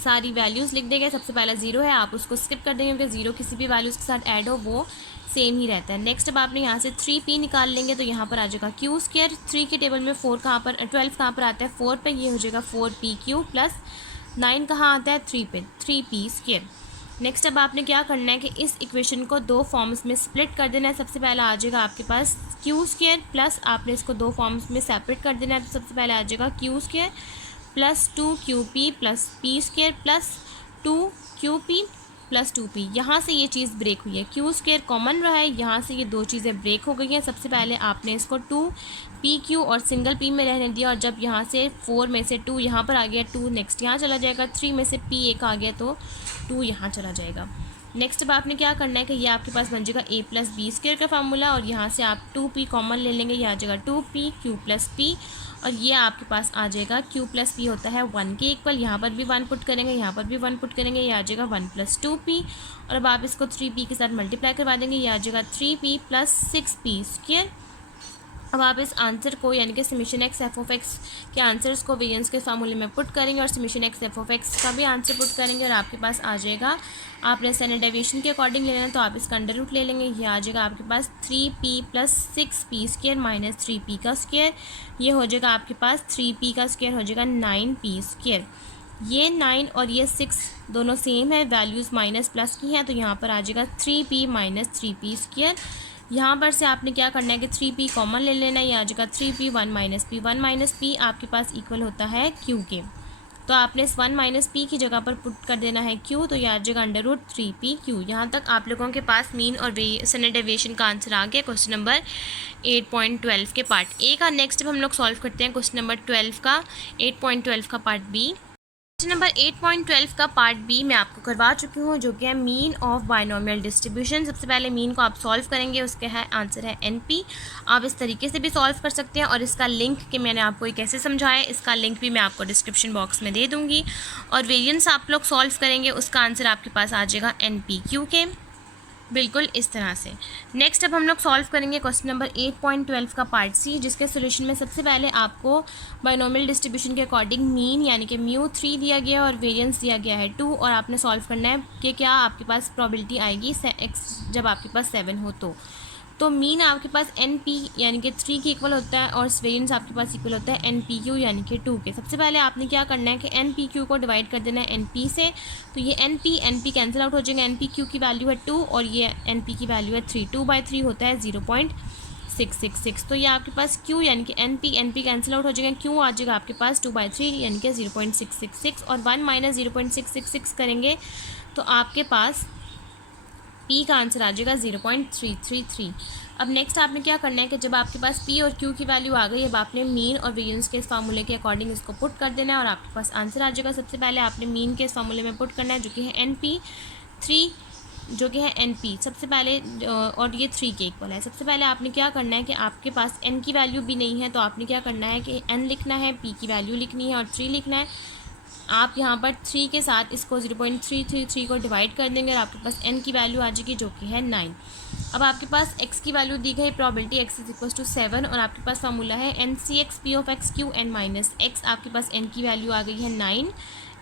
सारी वैल्यूज़ लिख देंगे। सबसे पहला 0 है, आप उसको स्किप कर देंगे क्योंकि 0 किसी भी वैल्यूज़ के साथ ऐड हो वो सेम ही रहता है। नेक्स्ट अब आपने यहाँ से 3p निकाल लेंगे तो यहाँ पर आ जाएगा q², 3 के टेबल में 4 कहाँ पर 12 कहाँ पर आता है 4 पे, ये हो जाएगा 4p³ प्लस 9 कहाँ आता है 3 पे, 3p²। नेक्स्ट अब आपने क्या करना है कि इस इक्वेशन को दो फॉर्म्स में स्प्लिट कर देना है। सबसे पहला आ जाएगा आपके पास q² प्लस आपने इसको दो फॉर्म्स में सेपरेट कर देना है, तो सबसे पहले आ जाएगा q² plus 2qp plus p² plus 2qp plus 2p। यहाँ से ये चीज़ ब्रेक हुई है, q² कॉमन रहा है, यहाँ से ये दो चीज़ें ब्रेक हो गई हैं। सबसे पहले आपने इसको 2pq और सिंगल p में रहने दिया, और जब यहाँ से 4 में से 2 यहाँ पर आ गया 2 नेक्स्ट यहाँ चला जाएगा, 3 में से p एक आ गया तो 2 यहाँ चला जाएगा। नेक्स्ट अब आपने क्या करना है कि ये आपके पास बन जाएगा a + b² का फार्मूला, और यहाँ से आप 2p कॉमन ले लेंगे, ये आ जाएगा 2pq + p, और ये आपके पास आ जाएगा क्यू प्लस पी होता है 1 के इक्वल। यहाँ पर भी 1 पुट करेंगे, यहाँ पर भी 1 पुट करेंगे, ये आ जाएगा 1 + 2p। और अब आप इसको 3p के साथ मल्टीप्लाई करवा देंगे, ये आ जाएगा 3p + 6p²। अब आप इस आंसर को यानी कि summation x f of x के आंसर्स को वेरिएंस के फार्मूले में पुट करेंगे और summation x f of x का भी आंसर पुट करेंगे और आपके पास आ जाएगा। आपने स्टैंडर्ड डेविएशन के अकॉर्डिंग ले लेना, तो आप इसका अंडर रूट ले लेंगे, ये आ जाएगा आपके पास 3p + 6p² - 3p²। ये हो जाएगा आपके पास 3p² हो जाएगा 9p²। ये 9 और ये 6 दोनों सेम है, वैल्यूज़ माइनस प्लस की हैं, तो यहाँ पर आ जाएगा 3p - 3p²। यहाँ पर से आपने क्या करना है कि 3p कॉमन ले लेना है, ये आ जाएगा 3p 1 - p 1 - p आपके पास इक्वल होता है q के। तो आपने इस 1 - p की जगह पर पुट कर देना है q, तो ये आ जाएगा √3pq। यहाँ तक आप लोगों के पास मीन और स्टैंडर्ड डेविएशन का आंसर आ गया क्वेश्चन नंबर 8.12 के पार्ट ए का। नेक्स्ट हम लोग सॉल्व करते हैं क्वेश्चन नंबर 12 का 8.12 का पार्ट बी। क्वेश्चन नंबर 8.12 का पार्ट बी मैं आपको करवा चुकी हूँ, जो कि है मीन ऑफ बायनोमियल डिस्ट्रीब्यूशन। सबसे पहले मीन को आप सॉल्व करेंगे, उसके है आंसर है NP। आप इस तरीके से भी सॉल्व कर सकते हैं और इसका लिंक कि मैंने आपको ये कैसे समझाया, इसका लिंक भी मैं आपको डिस्क्रिप्शन बॉक्स में दे दूँगी। और वेरिएंस आप लोग सॉल्व करेंगे, उसका आंसर आपके पास आ जाएगा NPQ के, बिल्कुल इस तरह से। नेक्स्ट अब हम लोग सॉल्व करेंगे क्वेश्चन नंबर 8.12 का पार्ट सी, जिसके सोल्यूशन में सबसे पहले आपको बायनोमियल डिस्ट्रीब्यूशन के अकॉर्डिंग मीन यानी कि μ3 दिया गया और वेरिएंस दिया गया है 2, और आपने सॉल्व करना है कि क्या आपके पास प्रोबेबिलिटी आएगी x जब आपके पास 7 हो तो मीन आपके पास NP यानी कि 3 के इक्वल होता है और वेरिएंस आपके पास इक्वल होता है NPQ यानी कि 2 के। सबसे पहले आपने क्या करना है कि NPQ को डिवाइड कर देना है NP से, तो ये NP कैंसिल आउट हो जाएगा। NPQ की वैल्यू है 2 और ये NP की वैल्यू है 3, 2/3 होता है 0.666। तो ये आपके पास Q यानी कि NP कैंसिल आउट हो जाएगा, Q आ जाएगा आपके पास 2/3 यानी कि 0.666 और 1 - 0.666 करेंगे तो आपके पास P का आंसर आ जाएगा 0.333। अब नेक्स्ट आपने क्या करना है कि जब आपके पास P और Q की वैल्यू आ गई, अब आपने मीन और वेरिएंस के इस फार्मूले के अकॉर्डिंग इसको पुट कर देना है और आपके पास आंसर आ जाएगा। सबसे पहले आपने मीन के इस फार्मूले में पुट करना है, जो कि है NP3, जो कि है NP सबसे पहले, और ये 3 के इक्वल है। सबसे पहले आपने क्या करना है कि आपके पास N की वैल्यू भी नहीं है, तो आपने क्या करना है कि N लिखना है, P की वैल्यू लिखनी है और 3 लिखना है। आप यहाँ पर 3 के साथ इसको 0.333 को डिवाइड कर देंगे और आपके पास n की वैल्यू आ जाएगी, जो कि है 9। अब आपके पास x की वैल्यू दी गई, प्रोबेबिलिटी x = 7 और आपके पास फार्मूला है NCX P of x Q n - x। आपके पास n की वैल्यू आ गई है 9,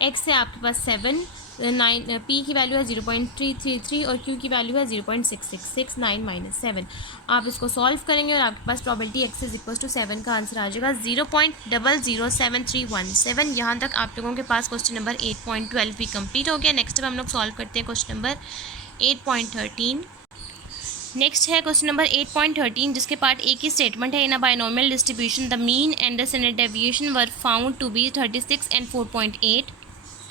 x है आपके पास 7, 9 P की वैल्यू है 0.333 और Q की वैल्यू है 0.666, 9 - 7। आप इसको सॉल्व करेंगे और आपके पास प्रोबेबिलिटी x = 7 का आंसर आ जाएगा 0.007317। यहाँ तक आप लोगों के पास क्वेश्चन नंबर 8.12 भी कंप्लीट हो गया। नेक्स्ट अब हम लोग सॉल्व करते हैं क्वेश्चन नंबर 8.13। नेक्स्ट है क्वेश्चन नंबर 8.13, जिसके पार्ट ए की स्टेटमेंट है, in a binomial distribution the mean and the standard deviation were found to be 36 and 4.8।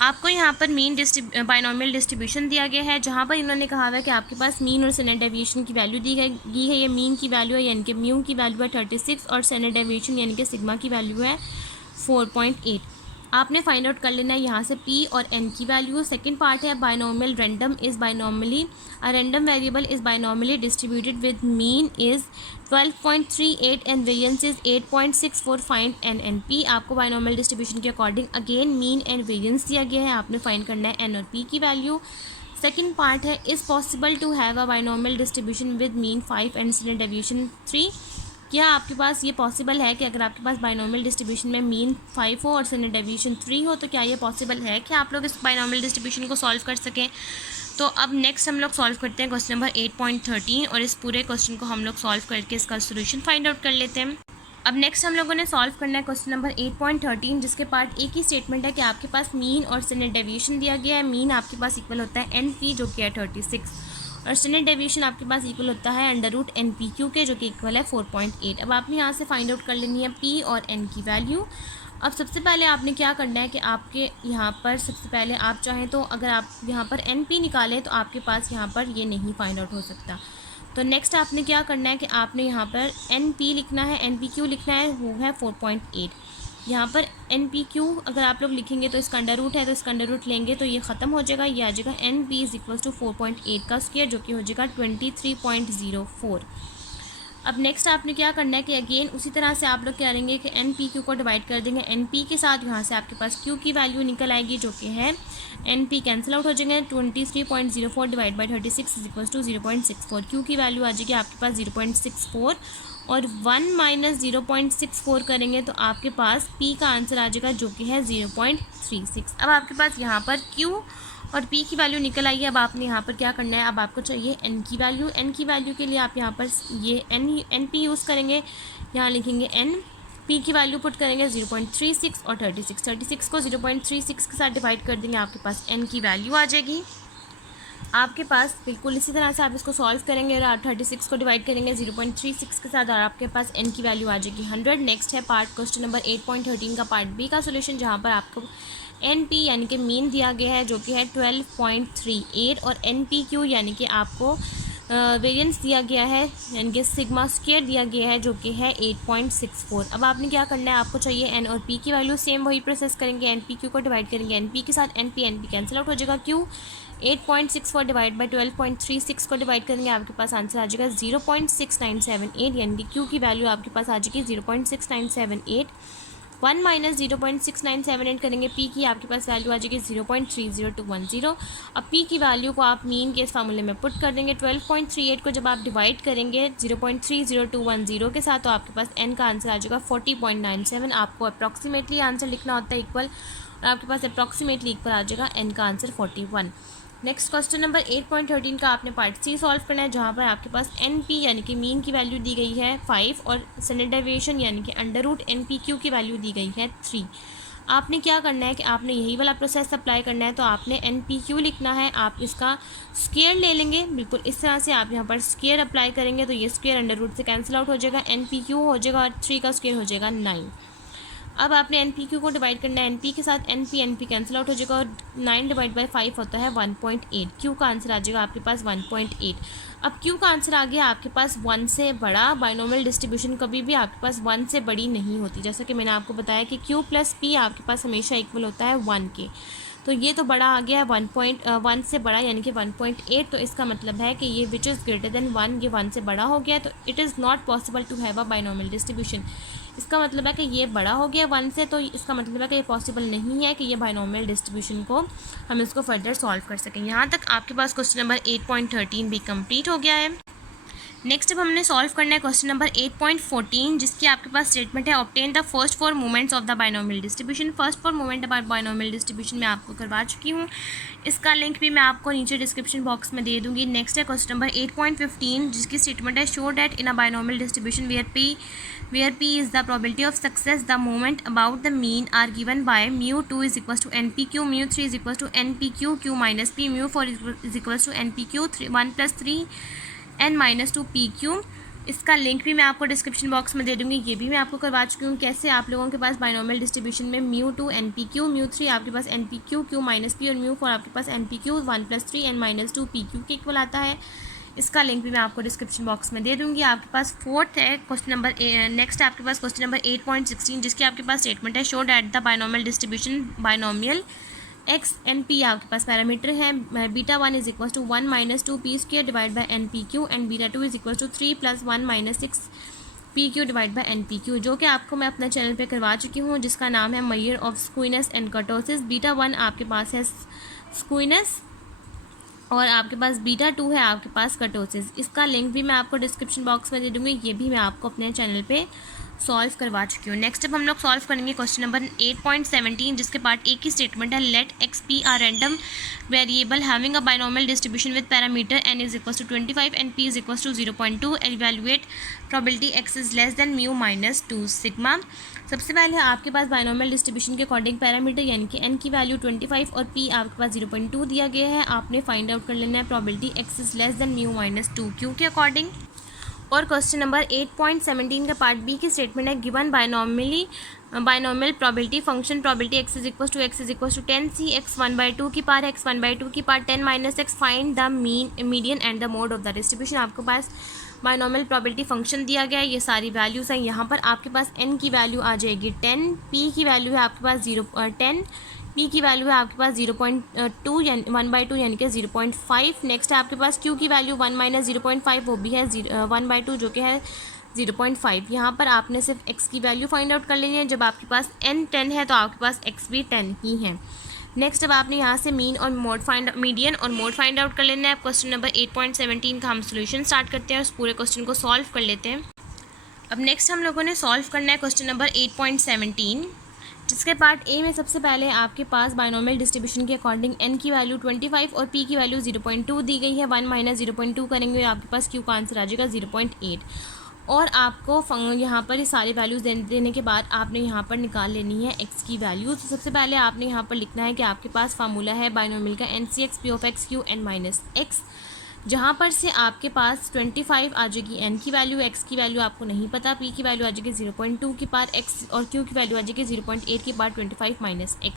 आपको यहाँ पर मीन बायनोमियल डिस्ट्रीब्यूशन दिया गया है, जहाँ पर इन्होंने कहा है कि आपके पास मीन और स्टैंडर्ड डेविएशन की वैल्यू दी गई है। ये मीन की वैल्यू है यानी कि म्यू की वैल्यू है 36 और स्टैंडर्ड डेविएशन यानी कि सिग्मा की वैल्यू है 4.8। आपने फाइंड आउट कर लेना है यहाँ से P और N की वैल्यू। सेकंड पार्ट है binomial random is binomially a random variable is binomially distributed with mean is 12.38 and variance is 8.64। Find N and P। आपको बायनोमियल डिस्ट्रीब्यूशन के according again mean and variance दिया गया है, आपने find करना है N और P की वैल्यू। सेकंड पार्ट है is possible to have a binomial distribution with mean 5 and standard deviation 3। क्या आपके पास ये पॉसिबल है कि अगर आपके पास बायनोमियल डिस्ट्रीब्यूशन में मीन 5 हो और स्टैंडर्ड डेविएशन 3 हो, तो क्या ये पॉसिबल है कि आप लोग इस बायनोमियल डिस्ट्रीब्यूशन को सॉल्व कर सकें? तो अब नेक्स्ट हम लोग सॉल्व करते हैं क्वेश्चन नंबर 8.13 और इस पूरे क्वेश्चन को हम लोग सॉल्व करके इसका सोल्यूशन फाइंड आउट कर लेते हैं। अब नेक्स्ट हम लोगों ने सॉल्व करना है क्वेश्चन नंबर 8.13, जिसके पार्ट ए की स्टेटमेंट है कि आपके पास मीन और स्टैंडर्ड डेविएशन दिया गया है। मीन आपके पास इक्वल होता है NP, जो कि है 36, और स्टैंडर्ड डेविएशन आपके पास इक्वल होता है √NPQ के, जो कि इक्वल है 4.8। अब आपने यहाँ से फाइंड आउट कर लेनी है P और N की वैल्यू। अब सबसे पहले आपने क्या करना है कि आपके यहाँ पर सबसे पहले आप चाहें तो अगर आप यहाँ पर NP निकालें तो आपके पास यहाँ पर ये नहीं फाइंड आउट हो सकता। तो नेक्स्ट आपने क्या करना है कि आपने यहाँ पर NP लिखना है, NPQ लिखना है, वो है 4.8। यहाँ पर NPQ अगर आप लोग लिखेंगे तो इसका अंडर रूट है, तो इसका अंडर रूट लेंगे तो ये ख़त्म हो जाएगा, ये आ जाएगा NP = 4.8 का स्क्वायर, जो कि हो जाएगा 23.04। अब नेक्स्ट आपने क्या करना है कि अगेन उसी तरह से आप लोग क्या करेंगे कि एन पी क्यू को डिवाइड कर देंगे एन पी के साथ। यहाँ से आपके पास क्यू की वैल्यू निकल आएगी जो कि है एन पी कैंसिल आउट हो जाएंगे 23.04 divide by 36 is equal to 0.64। Q की वैल्यू आ जाएगी आपके पास 0.64 और 1 माइनस 0.64 करेंगे तो आपके पास पी का आंसर आ जाएगा जो कि है 0.36। अब आपके पास यहाँ पर क्यू और p की वैल्यू निकल आई है। अब आपने यहाँ पर क्या करना है, अब आपको चाहिए n की वैल्यू। n की वैल्यू के लिए आप यहाँ पर ये n p यूज़ करेंगे। यहाँ लिखेंगे n p की वैल्यू पुट करेंगे 0.36 और 36 को 0.36 के साथ डिवाइड कर देंगे, आपके पास n की वैल्यू आ जाएगी। आपके पास बिल्कुल इसी तरह से आप इसको सॉल्व करेंगे और आप 36 को डिवाइड करेंगे 0.36 के साथ और आपके पास n की वैल्यू आ जाएगी 100। नेक्स्ट है पार्ट क्वेश्चन नंबर 8.13 का पार्ट बी का सोल्यूशन, जहाँ पर आपको एन पी यानी कि मीन दिया गया है जो कि है 12.38 और एन पी क्यू यानी कि आपको वेरिएंस दिया गया है यानी कि सिग्मा स्क्वायर दिया गया है जो कि है 8.64। अब आपने क्या करना है, आपको चाहिए एन और पी की वैल्यू। सेम वही प्रोसेस करेंगे, एन पी क्यू को डिवाइड करेंगे एन पी के साथ, एन पी कैंसिल आउट हो जाएगा। क्यू 8.64 डिवाइड बाई 12.36 को डिवाइड करेंगे, आपके पास आंसर आ जाएगा 0.6978 यानी कि क्यू की वैल्यू आपके पास आ जाएगी 0.6978। 1 माइनस 0.6978 करेंगे, पी की आपके पास वैल्यू आ जाएगी 0.30210। अब पी की वैल्यू को आप मीन के इस फार्मूले में पुट कर देंगे। 12.38 को जब आप डिवाइड करेंगे 0.30210 के साथ तो आपके पास एन का आंसर आ जाएगा 40.97। आपको अप्रॉक्सीमेटली आंसर लिखना होता है इक्वल, और आपके पास अप्रॉक्सीमेटली इक्वल आ जाएगा एन का आंसर 41। नेक्स्ट क्वेश्चन नंबर 8.13 का आपने पार्ट सी सॉल्व करना है, जहाँ पर आपके पास एन पी यानी कि मीन की वैल्यू दी गई है 5 और स्टैंडर्ड डेविएशन यानी कि under root n p q की वैल्यू दी गई है 3। आपने क्या करना है कि आपने यही वाला प्रोसेस अप्लाई करना है। तो आपने एन पी क्यू लिखना है, आप इसका स्क्वायर ले लेंगे, बिल्कुल इस तरह से आप यहाँ पर स्क्वायर अप्लाई करेंगे तो ये स्क्वायर अंडर रूट से कैंसिल आउट हो जाएगा, एन पी क्यू हो जाएगा और 3 का स्क्वायर हो जाएगा 9। अब आपने एन पी क्यू को डिवाइड करना है, एन पी के साथ एन पी कैंसिल आउट हो जाएगा और 9 डिवाइड बाई 5 होता है 1.8। क्यू का आंसर आ जाएगा आपके पास 1.8। अब क्यू का आंसर आ गया आपके पास 1 से बड़ा। बाइनोमियल डिस्ट्रीब्यूशन कभी भी आपके पास 1 से बड़ी नहीं होती, जैसा कि मैंने आपको बताया कि क्यू प्लस पी आपके पास हमेशा इक्वल होता है 1 के। तो ये तो बड़ा आ गया 1 से बड़ा यानी कि 1.8, तो इसका मतलब है कि ये विच इज़ ग्रेटर देन 1, ये 1 से बड़ा हो गया, तो it is not possible to have a binomial distribution. इसका मतलब है कि ये बड़ा हो गया 1 से, तो इसका मतलब है कि ये पॉसिबल नहीं है कि ये बाइनोमियल डिस्ट्रीब्यूशन को हम इसको फर्दर सॉल्व कर सकें। यहाँ तक आपके पास क्वेश्चन नंबर 8.13 भी कंप्लीट हो गया है। नेक्स्ट अब हमने सॉल्व करना है क्वेश्चन नंबर 8.14, जिसकी आपके पास स्टेटमेंट है obtain the first 4 moments of the binomial distribution. First 4 moment about binomial distribution मैं आपको करवा चुकी हूँ, इसका लिंक भी मैं आपको नीचे डिस्क्रिप्शन बॉक्स में दे दूँगी। नेक्स्ट है क्वेश्चन नंबर 8.15, जिसकी स्टेटमेंट है show that in a binomial distribution where p is the probability of success, the moment about the mean are given by mu2 is equals to npq, mu3 is equals to npq, q minus p, mu4 is equals to npq, 1 plus 3 n minus 2 pq। इसका link भी मैं आपको description box में दे दूँगी, ये भी मैं आपको करवा चुकी हूँ कैसे आप लोगों के पास बाइनोमियल डिस्ट्रीब्यूशन में mu2 npq, mu3 आपके पास npq, q माइनस p और mu4 आपके पास npq, 1 plus 3 n minus 2 pq के इक्वल आता है। इसका लिंक भी मैं आपको डिस्क्रिप्शन बॉक्स में दे दूँगी। आपके पास फोर्थ है क्वेश्चन नंबर नेक्स्ट आपके पास क्वेश्चन नंबर 8.16, जिसकी आपके पास स्टेटमेंट है show that the binomial distribution binomial x n p आपके पास पैरामीटर है beta 1 is equal to 1 minus 2 p square divide by n p q and beta 2 is equal to 3 plus 1 minus 6 p q divide by n p q, जो कि आपको मैं अपने channel पे करवा चुकी हूँ, जिसका नाम है measure of skewness and kurtosis. Beta 1 आपके पास है स्क्वीनेस और आपके पास बीटा 2 है आपके पास कर्टोसिस। इसका लिंक भी मैं आपको डिस्क्रिप्शन बॉक्स में दे दूँगी, ये भी मैं आपको अपने चैनल पे सॉल्व करवा चुकी हूँ। नेक्स्ट अब हम लोग सॉल्व करेंगे क्वेश्चन नंबर 8.17, जिसके पार्ट ए की स्टेटमेंट है let x p are random variable having a binomial distribution with parameter n is equal to 25 and p is equal to 0.2, evaluate probability x is less than mu minus 2 sigma. सबसे पहले आपके पास binomial distribution के according parameter यानी कि N की value 25 और P आपके पास 0.2 दिया गया है। आपने फाइंड आउट कर लेना है probability x is less than mu minus 2 q के अकॉर्डिंग। और क्वेश्चन नंबर 8.17 का पार्ट बी की स्टेटमेंट है given binomial probability function probability x is equal to 10 c x 1/2 की पार एक्स 1/2 की पार 10 minus x, find the median and the mode of the distribution. आपके पास बाइनोमियल प्रोबेबिलिटी फंक्शन दिया गया है, ये सारी वैल्यूज़ हैं। यहाँ पर आपके पास n की वैल्यू आ जाएगी 10, p की वैल्यू है आपके पास 10, p की वैल्यू है आपके पास 0.2 यानी 1/2 यानी कि 0.5। नेक्स्ट है आपके पास q की वैल्यू 1 माइनस 0.5 वो भी है 1/2 जो कि है 0.5। यहाँ पर आपने सिर्फ x की वैल्यू फाइंड आउट कर लेनी है। जब आपके पास n 10 है तो आपके पास x भी 10 ही है। नेक्स्ट अब आपने यहाँ से मीडियन और मोड फाइंड आउट कर लेना है। क्वेश्चन नंबर 8.17 का हम सोल्यूशन स्टार्ट करते हैं और उस पूरे क्वेश्चन को सॉल्व कर लेते हैं। अब नेक्स्ट हम लोगों ने सॉल्व करना है क्वेश्चन नंबर 8.17, जिसके पार्ट ए में सबसे पहले आपके पास बाइनोमियल डिस्ट्रीब्यूशन के अकॉर्डिंग n की वैल्यू 25 और p की वैल्यू 0.2 दी गई है। 1 माइनस 0.2 करेंगे आपके पास q का आंसर आ जाएगा 0.8। और आपको यहाँ पर ये सारी वैल्यूज़ देने के बाद आपने यहाँ पर निकाल लेनी है x की वैल्यू। तो सबसे पहले आपने यहाँ पर लिखना है कि आपके पास फार्मूला है बाइनोमियल का NCX P of x q n minus x, जहाँ पर से आपके पास 25 आ जाएगी n की वैल्यू, x की वैल्यू आपको नहीं पता, p की वैल्यू आ जाएगी 0.2 की पार x और q की वैल्यू आ जाएगी 0.8 की पार 25 माइनस x।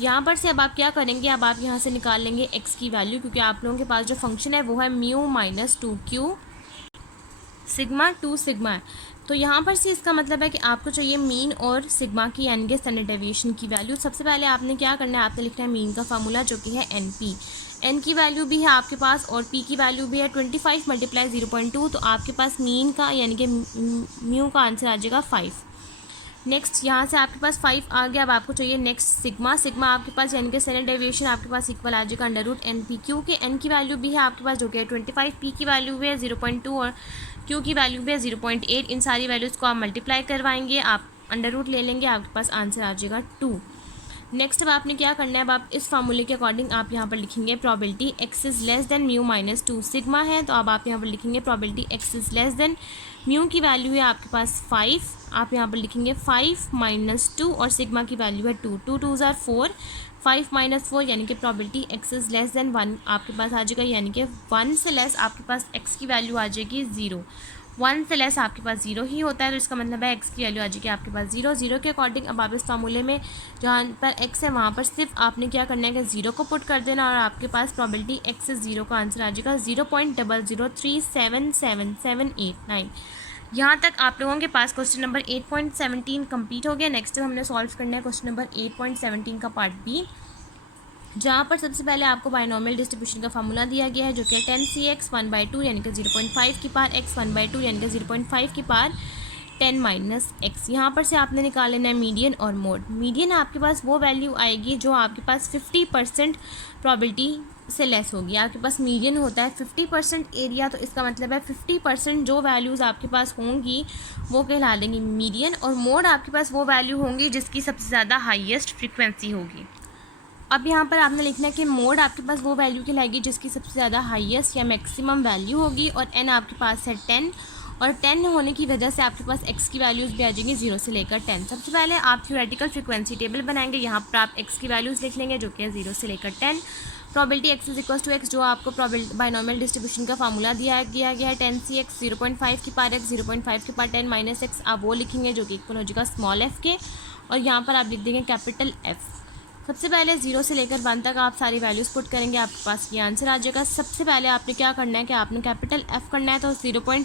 यहाँ पर से अब आप क्या करेंगे, अब आप यहाँ से निकाल लेंगे x की वैल्यू, क्योंकि आप लोगों के पास जो फंक्शन है वो है mu minus 2q sigma 2 sigma है। तो यहाँ पर से इसका मतलब है कि आपको चाहिए मीन और सिग्मा की यानी कि स्टैंडर्ड डेविएशन की वैल्यू। सबसे पहले आपने क्या करना है, आपने लिखना है मीन का फार्मूला जो कि है NP। n की वैल्यू भी है आपके पास और p की वैल्यू भी है। 25 मल्टीप्लाई 0.2 तो आपके पास मीन का यानी कि म्यू का आंसर आ जाएगा 5। नेक्स्ट यहाँ से आपके पास 5 आ गया। अब आपको चाहिए नेक्स्ट सिग्मा आपके पास यानी कि स्टैंडर्ड डेविएशन आपके पास इक्वल आ जाएगा √NP। क्यू के n की वैल्यू भी है आपके पास जो कि है 25, p की वैल्यू भी है 0.2 और q की वैल्यू भी है 0.8। इन सारी वैल्यूज़ को आप मल्टीप्लाई करवाएंगे, आप √ ले लेंगे, आपके पास आंसर आ जाएगा 2। नेक्स्ट अब आपने क्या करना है, अब आप इस फार्मूले के अकॉर्डिंग आप यहाँ पर लिखेंगे probability x is less than mu minus 2 sigma है। तो अब आप यहाँ पर लिखेंगे probability x is less than mu की वैल्यू है आपके पास 5, आप यहाँ पर लिखेंगे 5 माइनस 2 और सिग्मा की वैल्यू है 2, 2 2 ज़ार 4, 5 माइनस 4 यानी कि probability x is less then 1 आपके पास आ जाएगा, यानी कि 1 से लेस आपके पास x की वैल्यू आ जाएगी 0। 1 से लेस आपके पास 0 ही होता है, तो इसका मतलब है x की वैल्यू आ जाएगी आपके पास 0। 0 के अकॉर्डिंग अब आप इस फार्मूले में जहाँ पर x है वहाँ पर सिर्फ आपने क्या करना है कि 0 को पुट कर देना और आपके पास प्रोबेबिलिटी x से 0 का आंसर आ जाएगा 0.0037778 यहाँ तक आप लोगों के पास क्वेश्चन नंबर 8.17 कंप्लीट हो गया। नेक्स्ट हमने सॉल्व करना है क्वेश्चन नंबर 8.17 का पार्ट बी, जहाँ पर सबसे पहले आपको बाइनोमियल डिस्ट्रीब्यूशन का फार्मूला दिया गया है जो कि 10cx 1/2 यानी कि 0.5 की पार x 1/2 यानी कि 0.5 की पार 10 माइनस x। यहाँ पर से आपने निकाल लेना है मीडियन और मोड। मीडियन आपके पास वो वैल्यू आएगी जो आपके पास 50% प्रोबेबिलिटी से लेस होगी। आपके पास मीडियन होता है 50% एरिया, तो इसका मतलब है 50% जो वैल्यूज़ आपके पास होंगी वो कहला देंगी मीडियन, और मोड आपके पास वो वैल्यू होंगी जिसकी सबसे ज़्यादा हाईएस्ट फ्रिक्वेंसी होगी। अब यहाँ पर आपने लिखना है कि मोड आपके पास वो वैल्यू कहलाएगी जिसकी सबसे ज़्यादा हाईएस्ट या मैक्सिमम वैल्यू होगी, और n आपके पास है 10, और 10 होने की वजह से आपके पास x की वैल्यूज़ भी आ जाएंगी 0 से लेकर 10। सबसे पहले आप थ्योरेटिकल फ्रीक्वेंसी टेबल बनाएंगे, यहाँ पर आप x की वैल्यूज़ लिख लेंगे जो कि है 0 से लेकर 10। Probability x is equal to x, जो आपको बाइनोमियल डिस्ट्रीब्यूशन का फार्मूला दिया गया है 10cx 0.5 की पार x 0.5 की पार 10 माइनस x, आप वो लिखेंगे जो कि इक्वल हो जाएगा स्मॉल f के, और यहाँ पर आप लिख देंगे कैपिटल F। सबसे पहले 0 से लेकर 1 तक आप सारी वैल्यूज़ पुट करेंगे, आपके पास ये आंसर आ जाएगा। सबसे पहले आपने क्या करना है कि आपने कैपिटल F करना है, तो 0.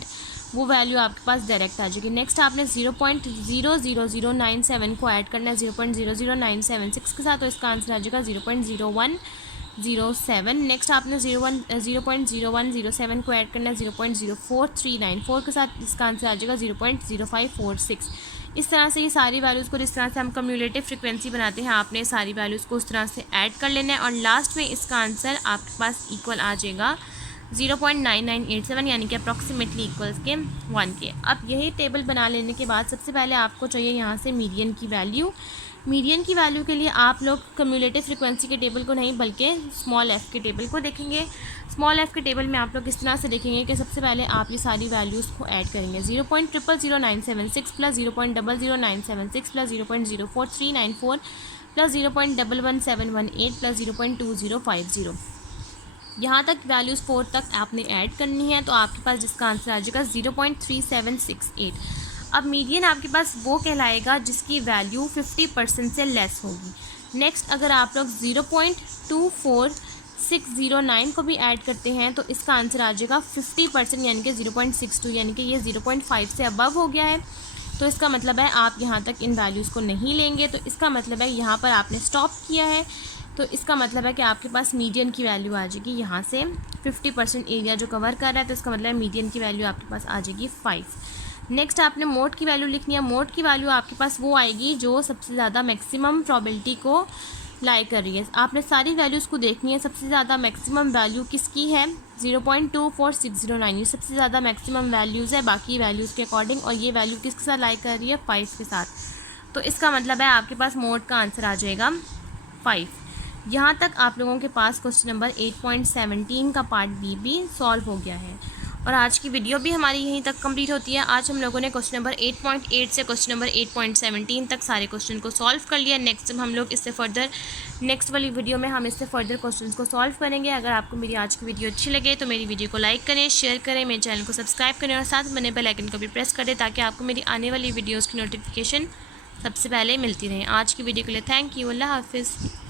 वो वैल्यू आपके पास डायरेक्ट आ जाएगी। नेक्स्ट आपने 0.00097 को ऐड करना है 0.00976 के साथ, तो इसका आंसर आ जाएगा 0.0107। नेक्स्ट आपने 0.0107 को ऐड करना है 0.04394 के साथ, इसका आंसर आ जाएगा 0.0546। इस तरह से ये सारी वैल्यूज़ को जिस तरह से हम कम्युलेटिव फ्रीक्वेंसी बनाते हैं आपने सारी वैल्यूज़ को उस तरह से ऐड कर लेना है, और लास्ट में इसका आंसर आपके पास इक्वल आ जाएगा 0.9987 यानी कि अप्रॉक्सीमेटली इक्वल्स के 1 के। अब यही टेबल बना लेने के बाद सबसे पहले आपको चाहिए यहाँ से मीडियन की वैल्यू। मीडियन की वैल्यू के लिए आप लोग कम्युलेटिव फ्रीक्वेंसी के टेबल को नहीं बल्कि स्मॉल f के टेबल को देखेंगे। स्मॉल f के टेबल में आप लोग इस तरह से देखेंगे कि सबसे पहले आप ये सारी वैल्यूज़ को ऐड करेंगे 0.0000976 प्लस 0.00976 प्लस 0.04394 प्लस 0.11718 प्लस 0.2050। यहाँ तक वैल्यूज़ 4 तक आपने ऐड करनी है, तो आपके पास जिसका आंसर आ जाएगा 0.3768। अब मीडियन आपके पास वो कहलाएगा जिसकी वैल्यू 50% से लेस होगी। नेक्स्ट अगर आप लोग 0.24609 को भी ऐड करते हैं तो इसका आंसर आ जाएगा 50% यानी कि 0.62, यानी कि ये 0.5 से अबव हो गया है, तो इसका मतलब है आप यहाँ तक इन वैल्यूज़ को नहीं लेंगे। तो इसका मतलब है यहाँ पर आपने स्टॉप किया है। तो इसका मतलब है कि आपके पास मीडियन की वैल्यू आ जाएगी यहाँ से 50% एरिया जो कवर कर रहा है, तो इसका मतलब है मीडियन की वैल्यू आपके पास आ जाएगी 5। नेक्स्ट आपने मोड की वैल्यू लिखनी है। मोड की वैल्यू आपके पास वो आएगी जो सबसे ज़्यादा मैक्सिमम प्रोबेबिलिटी को लाई कर रही है। आपने सारी वैल्यूज़ को देखनी है। सबसे ज़्यादा मैक्सिमम वैल्यू किसकी है, 0.24609, ये सबसे ज़्यादा मैक्सिमम वैल्यूज़ है बाकी वैल्यूज़ के अकॉर्डिंग, और ये वैल्यू किसके साथ लाई कर रही है, 5 के साथ। तो इसका मतलब है आपके पास मोड का आंसर आ जाएगा 5। यहाँ तक आप लोगों के पास क्वेश्चन नंबर 8.17 का पार्ट बी भी सॉल्व हो गया है, और आज की वीडियो भी हमारी यहीं तक कंप्लीट होती है। आज हम लोगों ने क्वेश्चन नंबर 8.8 से क्वेश्चन नंबर 8.17 तक सारे क्वेश्चन को सॉल्व कर लिया। नेक्स्ट हम लोग इससे फर्दर नेक्स्ट वाली वीडियो में हम इससे फर्दर क्वेश्चंस को सॉल्व करेंगे। अगर आपको मेरी आज की वीडियो अच्छी लगे तो मेरी वीडियो को लाइक करें, शेयर करें, मेरे चैनल को सब्सक्राइब करें और साथ बने बेल आइकन को भी प्रेस कर दें ताकि आपको मेरी आने वाली वीडियोज़ की नोटिफिकेशन सबसे पहले मिलती रहे। आज की वीडियो के लिए थैंक यू। अल्लाह हाफिज़।